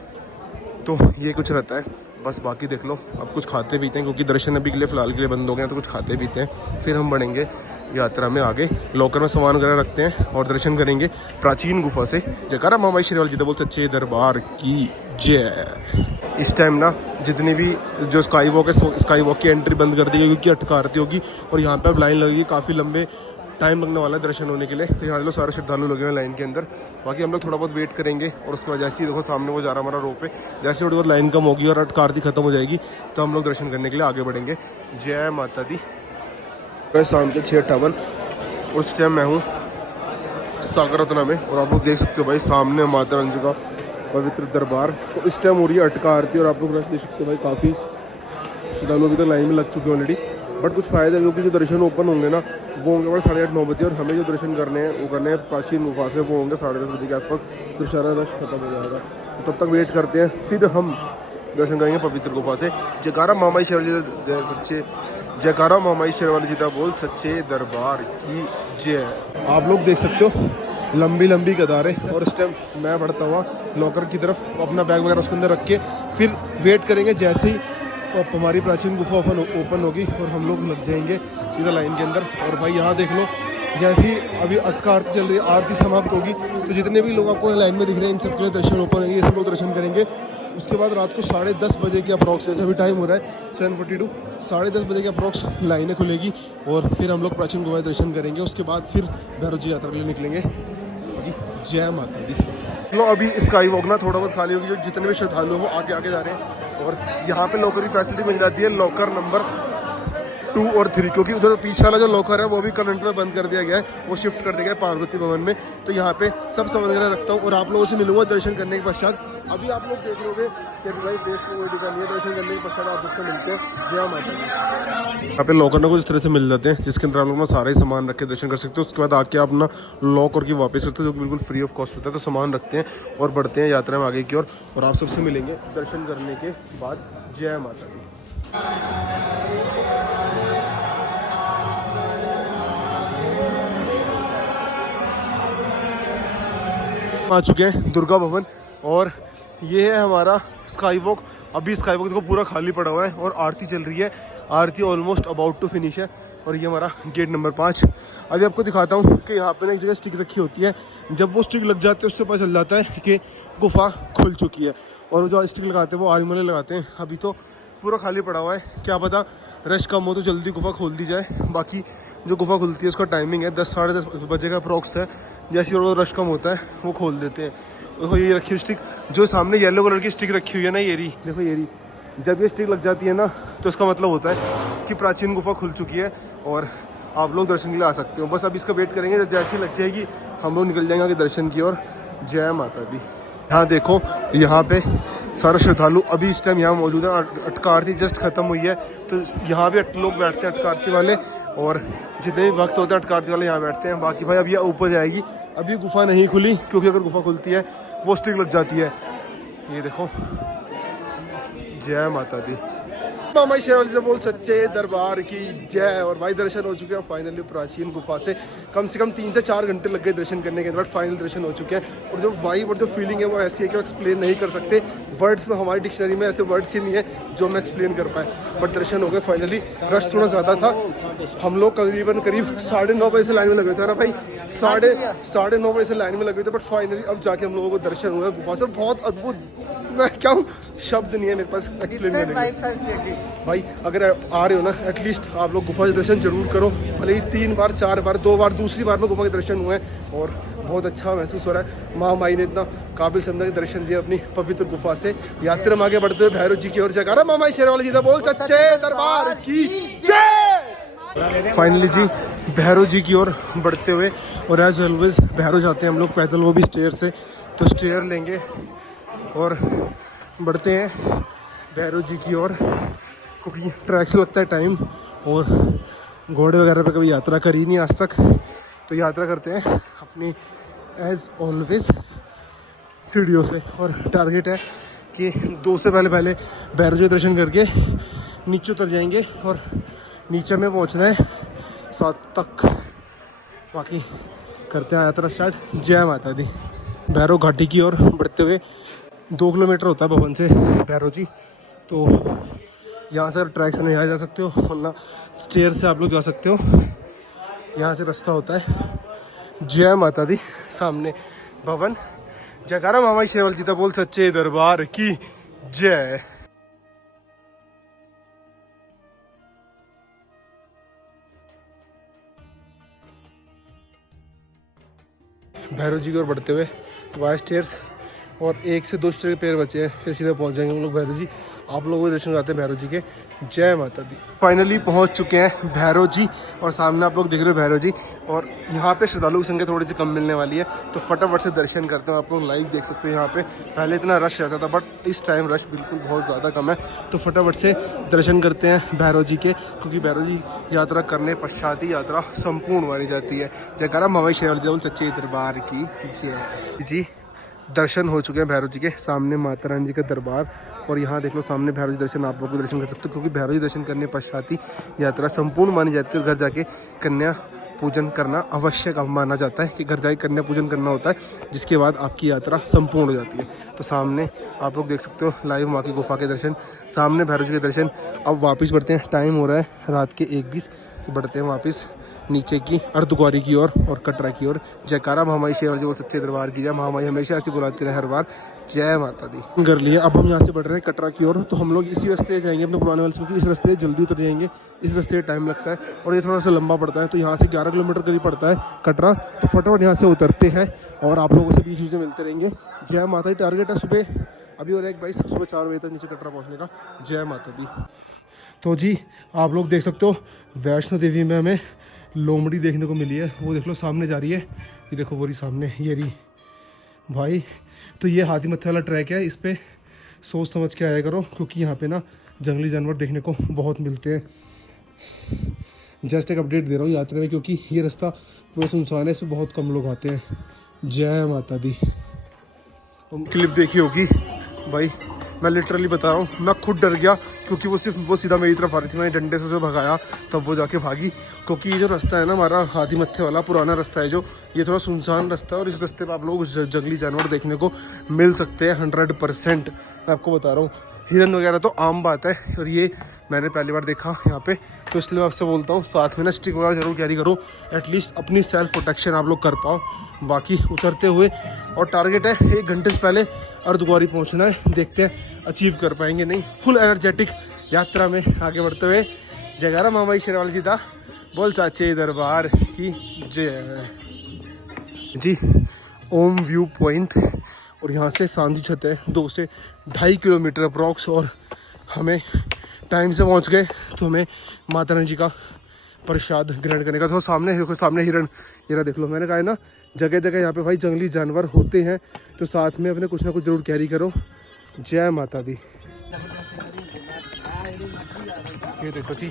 तो ये कुछ रहता है बस, बाकी देख लो। अब कुछ खाते पीते हैं, क्योंकि दर्शन अभी के लिए फ़िलहाल के लिए बंद हो गए हैं, तो कुछ खाते पीते हैं, फिर हम बढ़ेंगे यात्रा में आगे। लॉकर में सामान वगैरह रखते हैं और दर्शन करेंगे प्राचीन गुफा से। जयकारा मामा शेरवाल जी दा बोल सच्चे दरबार की जय। इस टाइम ना जितनी भी जो स्काई वॉक है, स्काई वॉक की एंट्री बंद कर दी गई, क्योंकि अटका आरती होगी और यहाँ पर अब लाइन लगेगी, काफ़ी लंबे टाइम लगने वाला है दर्शन होने के लिए। तो यहाँ लोग सारे श्रद्धालु लगे हुए हैं लाइन के अंदर। बाकी हम लोग थोड़ा बहुत वेट करेंगे, और उसके बाद जैसे ही देखो सामने वो जा रहा हमारा रोप पे, जैसे थोड़ी बहुत लाइन कम होगी और अटका आरती खत्म हो जाएगी तो हम लोग दर्शन करने के लिए आगे बढ़ेंगे। जय माता दी। शाम के 6:58 उस टाइम मैं हूँ सागररत्ना में, और आप लोग देख सकते हो भाई सामने माता रानी का पवित्र दरबार। तो इस टाइम हो रही है अटका आरती, और आप लोग रश देख सकते हो भाई, काफ़ी श्रद्धालु अभी तक लाइन में लग चुके हैं ऑलरेडी। बट कुछ फ़ायदा है, क्योंकि जो दर्शन ओपन होंगे ना वो होंगे बड़ा 8:30-9 बजे, और हमें जो दर्शन करने हैं वो करने हैं प्राचीन गुफा से, वो होंगे 10:30 बजे के आसपास, तो सारा रश खत्म हो जाएगा। तो तब तक वेट करते हैं, फिर हम दर्शन करेंगे पवित्र गुफा से। जयकारा मामा शेरवाल सच्चे, जयकारा मामा शेरवाल जी दा बोल सच्चे दरबार की जय। आप लोग देख सकते हो लंबी लंबी कतारें, और इस टाइम मैं बढ़ता हुआ लॉकर की तरफ अपना बैग वगैरह उसके अंदर रख के फिर वेट करेंगे जैसे ही हमारी प्राचीन गुफा ओपन होगी और हम लोग लग जाएंगे सीधा लाइन के अंदर। और भाई यहाँ देख लो, जैसे ही अभी अटका आरती चल रही है, आरती समाप्त होगी तो जितने भी लोग आपको लाइन में दिख रहे हैं इन सबके लिए दर्शन ओपन होंगे, ये सब लोग दर्शन करेंगे। उसके बाद रात को 10:30 बजे के अप्रॉक्स, जैसे अभी टाइम हो रहा है 7:42, 10:30 बजे के अप्रॉक्स लाइनें खुलेगी, और फिर हम लोग प्राचीन गुफा दर्शन करेंगे। उसके बाद फिर भैरव जी यात्रा के लिए निकलेंगे। जय माता दी। चलो अभी स्काई वॉक ना थोड़ा बहुत खाली होगी, जो जितने भी श्रद्धालु हो आगे आगे जा रहे हैं, और यहाँ पे लॉकर की फैसिलिटी मिल जाती है, लॉकर नंबर 2 और 3, क्योंकि उधर पीछे वाला जो लॉकर है वो भी करंट में बंद कर दिया गया है, वो शिफ्ट कर दिया गया है पार्वती भवन में। तो यहाँ पे सब सामान वगैरह रखता हूँ और आप लोगों से मिलूंगा दर्शन करने के पश्चात। अभी आप लोग देख लोगे कि भाई फेस को कोई दिक्कत नहीं है, दर्शन करने के पश्चात आप उससे मिलते हैं। जय माता दी। यहाँ पे लॉकर ना कुछ इस तरह से मिल जाते हैं, जिसके अंदर आप लोग ना सारे ही सामान रख के दर्शन कर सकते हो। उसके बाद आके आप अपना लॉकर की वापस करते हो, जो कि बिल्कुल फ्री ऑफ कॉस्ट होता है। तो सामान रखते हैं और बढ़ते हैं यात्रा में आगे की ओर, और आप सबसे मिलेंगे दर्शन करने के बाद। जय माता दी। आ चुके हैं दुर्गा भवन, और ये है हमारा स्काई वॉक। अभी स्काई वॉक देखो पूरा खाली पड़ा हुआ है और आरती चल रही है, आरती ऑलमोस्ट अबाउट टू फिनिश है। और ये हमारा गेट नंबर 5। अभी आपको दिखाता हूँ कि यहाँ पे ना एक जगह स्टिक रखी होती है, जब वो स्टिक लग जाती है उससे पता चल जाता है कि गुफा खुल चुकी है। और जो स्टिक लगाते हैं वो आर्मी वाले लगाते हैं। अभी तो पूरा खाली पड़ा हुआ है, क्या पता रश कम हो तो जल्दी गुफा खोल दी जाए। बाकी जो गुफा खुलती है उसका टाइमिंग है 10 साढ़े 10 बजे का अप्रॉक्स है। जैसे ही रश कम होता है वो खोल देते हैं। देखो ये रखी हुई स्टिक, जो सामने येलो कलर की स्टिक रखी हुई है ना, ये रही देखो, ये रही। जब ये स्टिक लग जाती है ना तो इसका मतलब होता है कि प्राचीन गुफा खुल चुकी है और आप लोग दर्शन के लिए आ सकते हो। बस अब इसका वेट करेंगे, जब जैसे ही लग जाएगी हम लोग निकल जाएंगे आगे दर्शन की ओर। जय माता दी। यहाँ देखो, यहाँ पे सारे श्रद्धालु अभी इस टाइम यहाँ मौजूद है। अटका आरती जस्ट खत्म हुई है, तो यहाँ भी लोग बैठते हैं अटका आरती वाले, और जितने भी भक्त होते हैं अटका आरती वाले यहाँ बैठते हैं। बाकी भाई अब ये ऊपर जाएगी, अभी गुफा नहीं खुली, क्योंकि अगर गुफा खुलती है वो स्टिक लग जाती है। ये देखो। जय माता दी। मामा शेरवाल जी बोल सच्चे दरबार की जय। और भाई दर्शन हो चुके हैं फाइनली प्राचीन गुफा से। कम 3 से 4 घंटे लग गए दर्शन करने के बाद फाइनल दर्शन हो चुके हैं। और जो वाइब और जो फीलिंग है वो ऐसी है कि एक्सप्लेन नहीं कर सकते वर्ड्स में। हमारी डिक्शनरी में ऐसे वर्ड्स ही नहीं है जो मैं एक्सप्लेन कर पाए। बट दर्शन हो गए फाइनली। रश थोड़ा ज़्यादा था, हम लोग करीब 9:30 बजे से लाइन में लगे थे ना भाई, 9:30 बजे से लाइन में लगे थे। बट फाइनली अब जाके हम लोगों को दर्शन हुआ गुफा से। बहुत अद्भुत, मैं क्या शब्द नहीं है मेरे पास एक्सप्लेन करने के। भाई अगर आप आ रहे हो ना एटलीस्ट आप लोग गुफा के दर्शन जरूर करो। भले ही 3 बार 4 बार 2 बार, दूसरी बार में गुफा के दर्शन हुए हैं और बहुत अच्छा महसूस हो रहा है। माँ माई ने इतना काबिल समझा के दर्शन दिया अपनी पवित्र गुफा से। यात्रा में आगे बढ़ते हुए भैरव जी की ओर जयकारा माँ माई शेरावाली जी का बोल सच्चे दरबार की जय। फाइनली जी भैरव जी की ओर बढ़ते हुए और एज ऑलवेज भैरव जाते हैं हम लोग पैदल, वो भी स्टेयर से। तो स्टेयर लेंगे और बढ़ते हैं भैरव जी की ओर, क्योंकि ट्रैक से लगता है टाइम और घोड़े वगैरह पे कभी यात्रा करी नहीं आज तक। तो यात्रा करते हैं अपनी एज ऑलवेज सीढ़ियों से और टारगेट है कि 2 से पहले भैरव जी दर्शन करके नीचे उतर जाएंगे और नीचे में पहुंचना है 7 तक। बाकी करते हैं यात्रा स्टार्ट। जय माता दी। भैरव घाटी की ओर बढ़ते हुए 2 किलोमीटर होता है भवन से भैरव जी। तो यहाँ से ट्रैक से नहीं आ जा सकते हो, वरना स्टेयर से आप लोग जा सकते हो। यहाँ से रास्ता होता है। जय माता दी। सामने भवन। जयकारा मामा शेरावाली जी का बोल सच्चे दरबार की जय। भैरव जी की ओर बढ़ते हुए वाया स्टेयर्स और 1 से 2 स्टेयर के पैर बचे हैं, फिर सीधा पहुंच जाएंगे हम लोग भैरव जी। आप लोगों के दर्शन करते हैं भैरव जी के। जय माता दी। फाइनली पहुंच चुके हैं भैरव जी और सामने आप लोग देख रहे हो भैरव जी। और यहाँ पे श्रद्धालुओं की संख्या थोड़ी सी कम मिलने वाली है, तो फटाफट से दर्शन करते हैं। आप लोग लाइव देख सकते हो यहाँ पे पहले इतना रश रहता था, बट इस टाइम रश बिल्कुल बहुत ज़्यादा कम है। तो फटाफट से दर्शन करते हैं भैरव जी के, क्योंकि भैरव जी यात्रा करने पश्चात ही यात्रा संपूर्ण मानी जाती है। जयकारा मामा शेरावाली जी सच्चे दरबार की जय। जी दर्शन हो चुके हैं भैरव जी के। सामने माता रानी जी का दरबार और यहाँ देख लो सामने भैरव जी दर्शन आप लोग को दर्शन कर सकते हो, क्योंकि भैरव जी दर्शन करने पश्चात ही यात्रा संपूर्ण मानी जाती है। घर जाके कन्या पूजन करना आवश्यक माना जाता है कि घर जाके कन्या पूजन करना होता है, जिसके बाद आपकी यात्रा संपूर्ण हो जाती है। तो सामने आप लोग देख सकते हो लाइव माँ की गुफा के दर्शन, सामने भैरव जी के दर्शन। अब वापस बढ़ते हैं, टाइम हो रहा है रात के 1:20, तो बढ़ते हैं वापस नीचे की अर्धकुंवारी की ओर और कटरा की ओर। जयकारा महामाई शेरावाली जी और सच्चे दरबार की जय। महामाई हमेशा ऐसी बुलाती रहे हर बार। जय माता दी। कर लिए। अब हम यहाँ से बढ़ रहे हैं कटरा की ओर, तो हम लोग इसी रास्ते जाएंगे अपने पुराने वाले से, क्योंकि इस रास्ते जल्दी उतर जाएंगे। इस रास्ते टाइम लगता है और ये थोड़ा सा लंबा पड़ता है, तो यहाँ से 11 किलोमीटर करीब पड़ता है कटरा। तो फटाफट यहाँ से उतरते हैं और आप लोगों से बीच बीच में मिलते रहेंगे। जय माता दी। टारगेट है सुबह अभी हो रहा है 22 सुबह 4 बजे तक नीचे कटरा पहुँचने का। जय माता दी। तो जी आप लोग देख सकते हो वैष्णो देवी में हमें लोमड़ी देखने को मिली है। वो देख लो सामने जा रही है, ये देखो वो रही सामने, ये रही भाई। तो ये हाथी मत्थे वाला ट्रैक है, इस पे सोच समझ के आया करो, क्योंकि यहाँ पे ना जंगली जानवर देखने को बहुत मिलते हैं। जस्ट एक अपडेट दे रहा हूँ यात्रा में, क्योंकि ये रास्ता पूरा सुनसान है, इस पर बहुत कम लोग आते हैं। जय माता दी। क्लिप देखी होगी भाई, मैं लिटरली बता रहा हूँ, मैं खुद डर गया, क्योंकि वो सीधा मेरी तरफ आ रही थी। मैंने डंडे से उसे भगाया, तब वो जाके भागी। क्योंकि ये जो रास्ता है ना हमारा हाथी मत्थे वाला पुराना रास्ता है जो, ये थोड़ा सुनसान रास्ता है और इस रास्ते पे आप लोग जंगली जानवर देखने को मिल सकते हैं 100%। मैं आपको बता रहा हूँ, हिरन वगैरह तो आम बात है, और ये मैंने पहली बार देखा यहाँ पे, तो इसलिए मैं आपसे बोलता हूँ साथ में ना स्टिक वगैरह जरूर कैरी करो, एटलीस्ट अपनी सेल्फ प्रोटेक्शन आप लोग कर पाओ। बाकी उतरते हुए और टारगेट है 1 घंटे से पहले अर्धकुंवारी पहुँचना है। देखते हैं अचीव कर पाएंगे नहीं। फुल एनर्जेटिक यात्रा में आगे बढ़ते हुए। जयकारा मामाई शेरावाली जी दा बोल चाचे दरबार की जय। जी ओम व्यू पॉइंट, और यहाँ से सांझी छत है 2 से 2.5 किलोमीटर अप्रॉक्स, और हमें टाइम से पहुँच गए तो हमें माता रानी जी का प्रसाद ग्रहण करने का। तो सामने देखो, सामने हिरन, ये देख लो। मैंने कहा है ना जगह जगह यहाँ पे भाई जंगली जानवर होते हैं, तो साथ में अपने कुछ ना कुछ जरूर कैरी करो। जय माता दी। ये देखो जी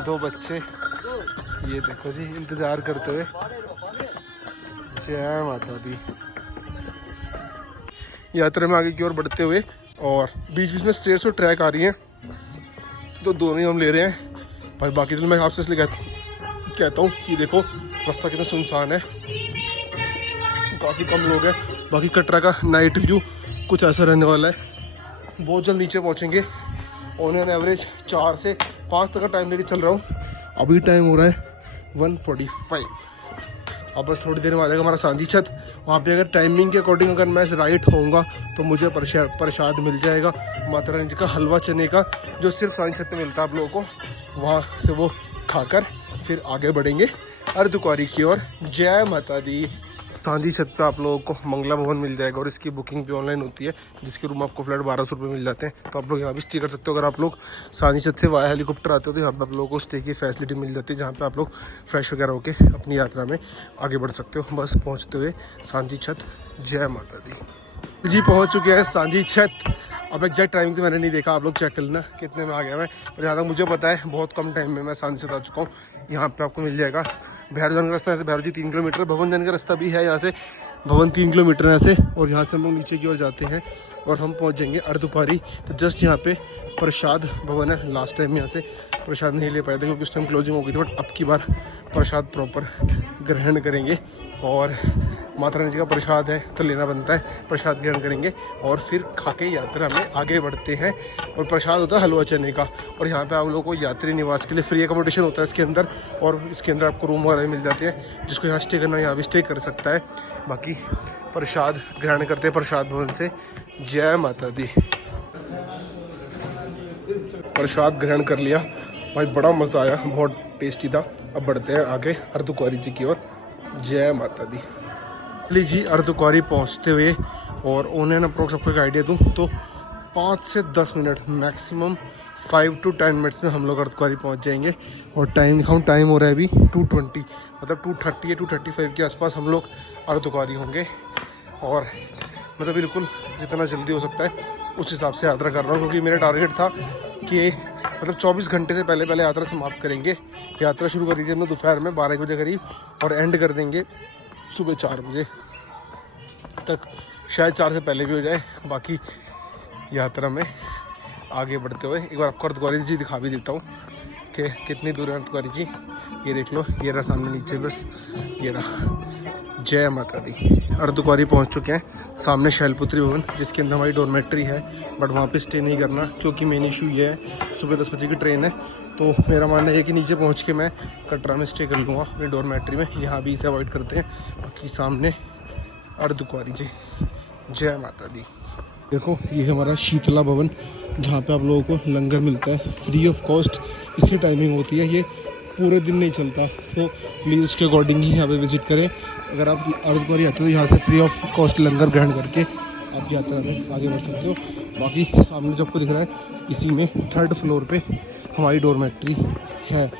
2 बच्चे, ये देखो जी इंतजार करते हुए। जय माता दी। यात्रा में आगे की ओर बढ़ते हुए और बीच बीच में स्टेयर्स और ट्रैक आ रही हैं, तो दोनों ही हम ले रहे हैं भाई। बाकी तो मैं आपसे इसलिए कहता हूँ कि देखो रास्ता कितना सुनसान है, काफ़ी कम लोग हैं। बाकी कटरा का नाइट व्यू कुछ ऐसा रहने वाला है। बहुत जल्द नीचे पहुँचेंगे। ऑन एन एवरेज 4 से 5 तक का टाइम लेके चल रहा हूँ। अभी टाइम हो रहा है 1:45। अब बस थोड़ी देर में आ जाएगा हमारा सांझी छत। वहाँ पे अगर टाइमिंग के अकॉर्डिंग अगर मैं राइट होऊंगा तो मुझे प्रसाद मिल जाएगा माता रानी जी का हलवा चने का, जो सिर्फ सांझी छत में मिलता है आप लोगों को। वहाँ से वो खाकर फिर आगे बढ़ेंगे अर्धकुंवारी की ओर। जय माता दी। सांझी छत पे आप लोगों को मंगला भवन मिल जाएगा और इसकी बुकिंग भी ऑनलाइन होती है, जिसके रूम आपको फ्लैट 1200 रुपये मिल जाते हैं। तो आप लोग यहाँ भी स्टे कर सकते हो। अगर आप लोग सांझी छत से वाया हेलीकॉप्टर आते हो तो यहाँ पे आप लोगों को स्टे की फैसिलिटी मिल जाती है, जहाँ पे आप लोग फ्रेश वगैरह होकर अपनी यात्रा में आगे बढ़ सकते हो बस पहुँचते हुए सांझी छत। जय माता दी जी। पहुँच चुके हैं सांझी छत। अब एग्जैक्ट टाइमिंग तो मैंने नहीं देखा, आप लोग चेक कर लेना कितने में आ गया मैं, पर जहाँ तक मुझे पता है बहुत कम टाइम में मैं सांझी छत आ चुका हूँ। यहाँ पे आपको मिल जाएगा भैरव जाने का रास्ता, ऐसे भैरव जी 3 किलोमीटर, भवन जाने का रास्ता भी है यहाँ से, भवन 3 किलोमीटर है ऐसे। और यहाँ से हम लोग नीचे की ओर जाते हैं और हम पहुँच जाएंगे अर्धकुंवारी। तो जस्ट यहाँ पे प्रसाद भवन है। लास्ट टाइम यहाँ से प्रसाद नहीं ले पाए थे क्योंकि उस टाइम क्लोजिंग हो गई थी, बट अब की बार प्रसाद प्रॉपर ग्रहण करेंगे। और माता रानी जी का प्रसाद है तो लेना बनता है, प्रसाद ग्रहण करेंगे और फिर खा के यात्रा में आगे बढ़ते हैं। और प्रसाद होता है हलवा चने का। और यहाँ पे आप लोगों को यात्री निवास के लिए फ्री अकोमोडेशन होता है इसके अंदर, और इसके अंदर आपको रूम वगैरह मिल जाते हैं। जिसको यहाँ स्टे करना है यहाँ भी स्टे कर सकता है। बाकी प्रसाद ग्रहण करते हैं प्रसाद भवन से। जय माता दी। प्रसाद ग्रहण कर लिया भाई, बड़ा मज़ा आया, बहुत टेस्टी था। अब बढ़ते हैं आगे अर्धकुंवारी जी की ओर। जय माता दी। लीजिए अर्धकुंवारी पहुँचते हुए, और ऑनलाइन अप्रोक्स आपको एक आइडिया दूँ तो 5 से 10 मिनट मैक्सिमम 5 to 10 मिनट्स में हम लोग अर्धकुंवारी पहुँच जाएंगे। और टाइम दिखाऊँ, टाइम हो रहा है अभी 2:20, मतलब 2:30 या 2:35 के आसपास हम लोग अर्धकुंवारी होंगे। और मतलब बिल्कुल जितना जल्दी हो सकता है उस हिसाब से यात्रा कर रहा हूँ, क्योंकि मेरा टारगेट था कि मतलब 24 घंटे से पहले पहले यात्रा समाप्त करेंगे। यात्रा शुरू करी थी हमने दोपहर में 12 बजे करीब, और एंड कर देंगे सुबह 4 बजे तक, शायद 4 से पहले भी हो जाए। बाकी यात्रा में आगे बढ़ते हुए एक बार आपको अर्धकुंवारी जी दिखा भी देता हूँ कि कितनी दूर है अर्धकुंवारी जी। ये देख लो, ये रहा सामने नीचे, बस ये रहा। जय माता दी। अर्धकुंवारी पहुँच चुके हैं। सामने शैलपुत्री भवन, जिसके अंदर हमारी डॉर्मेट्री है, बट वहाँ पे स्टे नहीं करना, क्योंकि मेन इशू ये है सुबह 10 बजे की ट्रेन है। तो मेरा मानना है कि नीचे पहुँच के मैं कटरा में स्टे कर लूँगा अपनी डॉर्मेट्री में। यहाँ भी इसे अवॉइड करते हैं। बाकी सामने अर्धकुंवारी जी। जय माता दी। देखो ये है हमारा शीतला भवन, जहाँ पे आप लोगों को लंगर मिलता है फ्री ऑफ कॉस्ट। इसकी टाइमिंग होती है, ये पूरे दिन नहीं चलता, तो प्लीज़ उसके अकॉर्डिंग ही यहाँ पे विजिट करें। अगर आप अर्धकुंवारी आते हो तो यहाँ से फ्री ऑफ कॉस्ट लंगर ग्रहण करके आप यात्रा में आगे बढ़ सकते हो। बाकी सामने जो आपको दिख रहा है, इसी में 3rd फ्लोर पे हमारी डॉर्मेट्री है,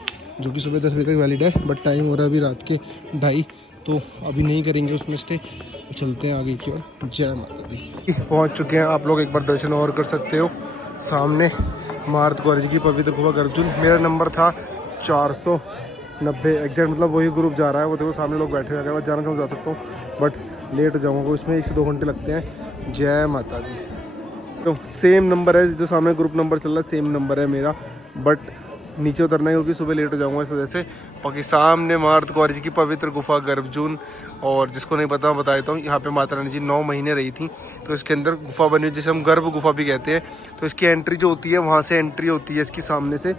जो कि सुबह 10 बजे तक वैलिड है। बट टाइम हो रहा है अभी रात के 2:30, तो अभी नहीं करेंगे उसमें स्टे, तो चलते हैं आगे की ओर। जय माता दी। पहुँच चुके हैं, आप लोग एक बार दर्शन और कर सकते हो। सामने माँ अर्धकुंवारी जी की पवित्र गुफा गर्भजून। मेरा नंबर था 490 एग्जैक्ट, मतलब वही ग्रुप जा रहा है। वो देखो सामने लोग बैठे हैं, अगर मैं जाना चाहूँ जा सकता हूँ, बट लेट हो जाऊँगा, इसमें 1 से 2 घंटे लगते हैं। जय माता दी। तो सेम नंबर है जो सामने ग्रुप नंबर चल रहा है, सेम नंबर है मेरा, बट नीचे उतरना है क्योंकि सुबह लेट हो जाऊँगा इस वजह से। बाकी सामने माँ अर्धकुंवारी जी की पवित्र गुफा गर्भजून, और जिसको नहीं पता बता देता हूँ, यहाँ पे माता रानी जी 9 महीने रही थी। तो इसके अंदर गुफा बनी हुई, जिसे हम गर्भ गुफा भी कहते हैं। तो इसकी एंट्री जो होती है वहाँ से एंट्री होती है इसकी सामने से।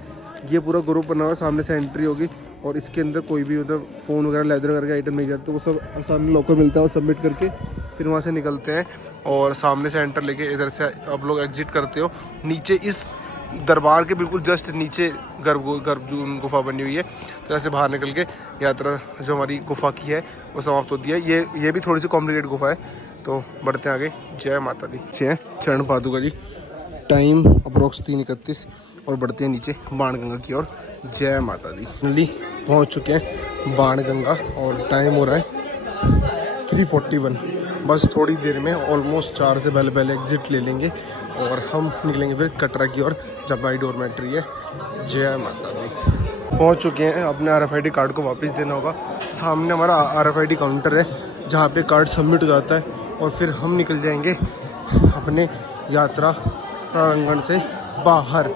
ये पूरा ग्रुप बना हुआ, सामने से एंट्री होगी, और इसके अंदर कोई भी मतलब फ़ोन वगैरह लेदर वगैरह के आइटम नहीं जाते, तो वो सब सामने लॉकर मिलता है, वो सबमिट करके फिर वहाँ से निकलते हैं। और सामने से एंटर लेके इधर से आप लोग एग्जिट करते हो। नीचे इस दरबार के बिल्कुल जस्ट नीचे गर्भजून गुफा बनी हुई है। तो ऐसे बाहर निकल के यात्रा जो हमारी गुफा की है वो समाप्त होती है। ये भी थोड़ी सी कॉम्प्लिकेटेड गुफा है। तो बढ़ते हैं आगे। जय माता दी। से चरण पादुका जी। टाइम अप्रोक्स 3:31, और बढ़ते हैं नीचे बाणगंगा की ओर। जय माता दी। फाइनली पहुँच चुके हैं बाणगंगा, और टाइम हो रहा है 3:41। बस थोड़ी देर में ऑलमोस्ट 4 से पहले पहले एग्जिट ले लेंगे, और हम निकलेंगे फिर कटरा की ओर, जब हमारी डॉर्मेट्री है। जय माता दी। पहुंच चुके हैं, अपने RFID कार्ड को वापस देना होगा। सामने हमारा RFID काउंटर है, जहां पे कार्ड सबमिट हो जाता है, और फिर हम निकल जाएंगे अपने यात्रा प्रांगण से बाहर।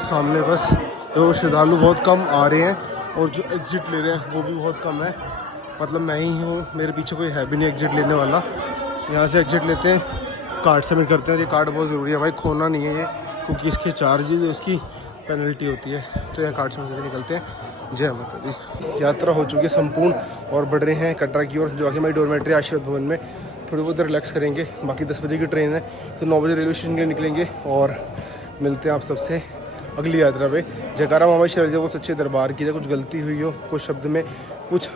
सामने बस तो श्रद्धालु बहुत कम आ रहे हैं, और जो एग्ज़िट ले रहे हैं वो भी बहुत कम है। मतलब मैं ही हूँ, मेरे पीछे कोई है भी नहीं एग्ज़िट लेने वाला। यहाँ से एग्ज़िट लेते हैं, कार्ड सबमिट करते हैं। ये कार्ड बहुत ज़रूरी है भाई, खोना नहीं है ये, क्योंकि इसके चार्जेज, इसकी पेनल्टी होती है। तो यह कार्ड सबमिट करके निकलते हैं। जय माता दी। यात्रा हो चुकी है संपूर्ण और बढ़ रहे हैं कटरा की ओर, जो कि हमारी डोरमेट्री आशीर्वाद भवन में थोड़ी बहुत रिलैक्स करेंगे। बाकी 10 बजे की ट्रेन है, तो 9 बजे रेलवे स्टेशन के लिए निकलेंगे और मिलते हैं आप सबसे अगली यात्रा पे। जयकारा मामा शरण जय वो सच्चे दरबार की। कुछ गलती हुई हो, कुछ शब्द में कुछ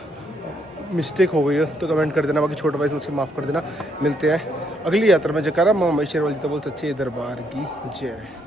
मिस्टेक हो गई हो तो कमेंट कर देना, बाकी छोटा भाई मुझसे माफ़ कर देना। मिलते हैं अगली यात्रा में। जयकारा मामा शरण जय वो सच्चे दरबार की जय।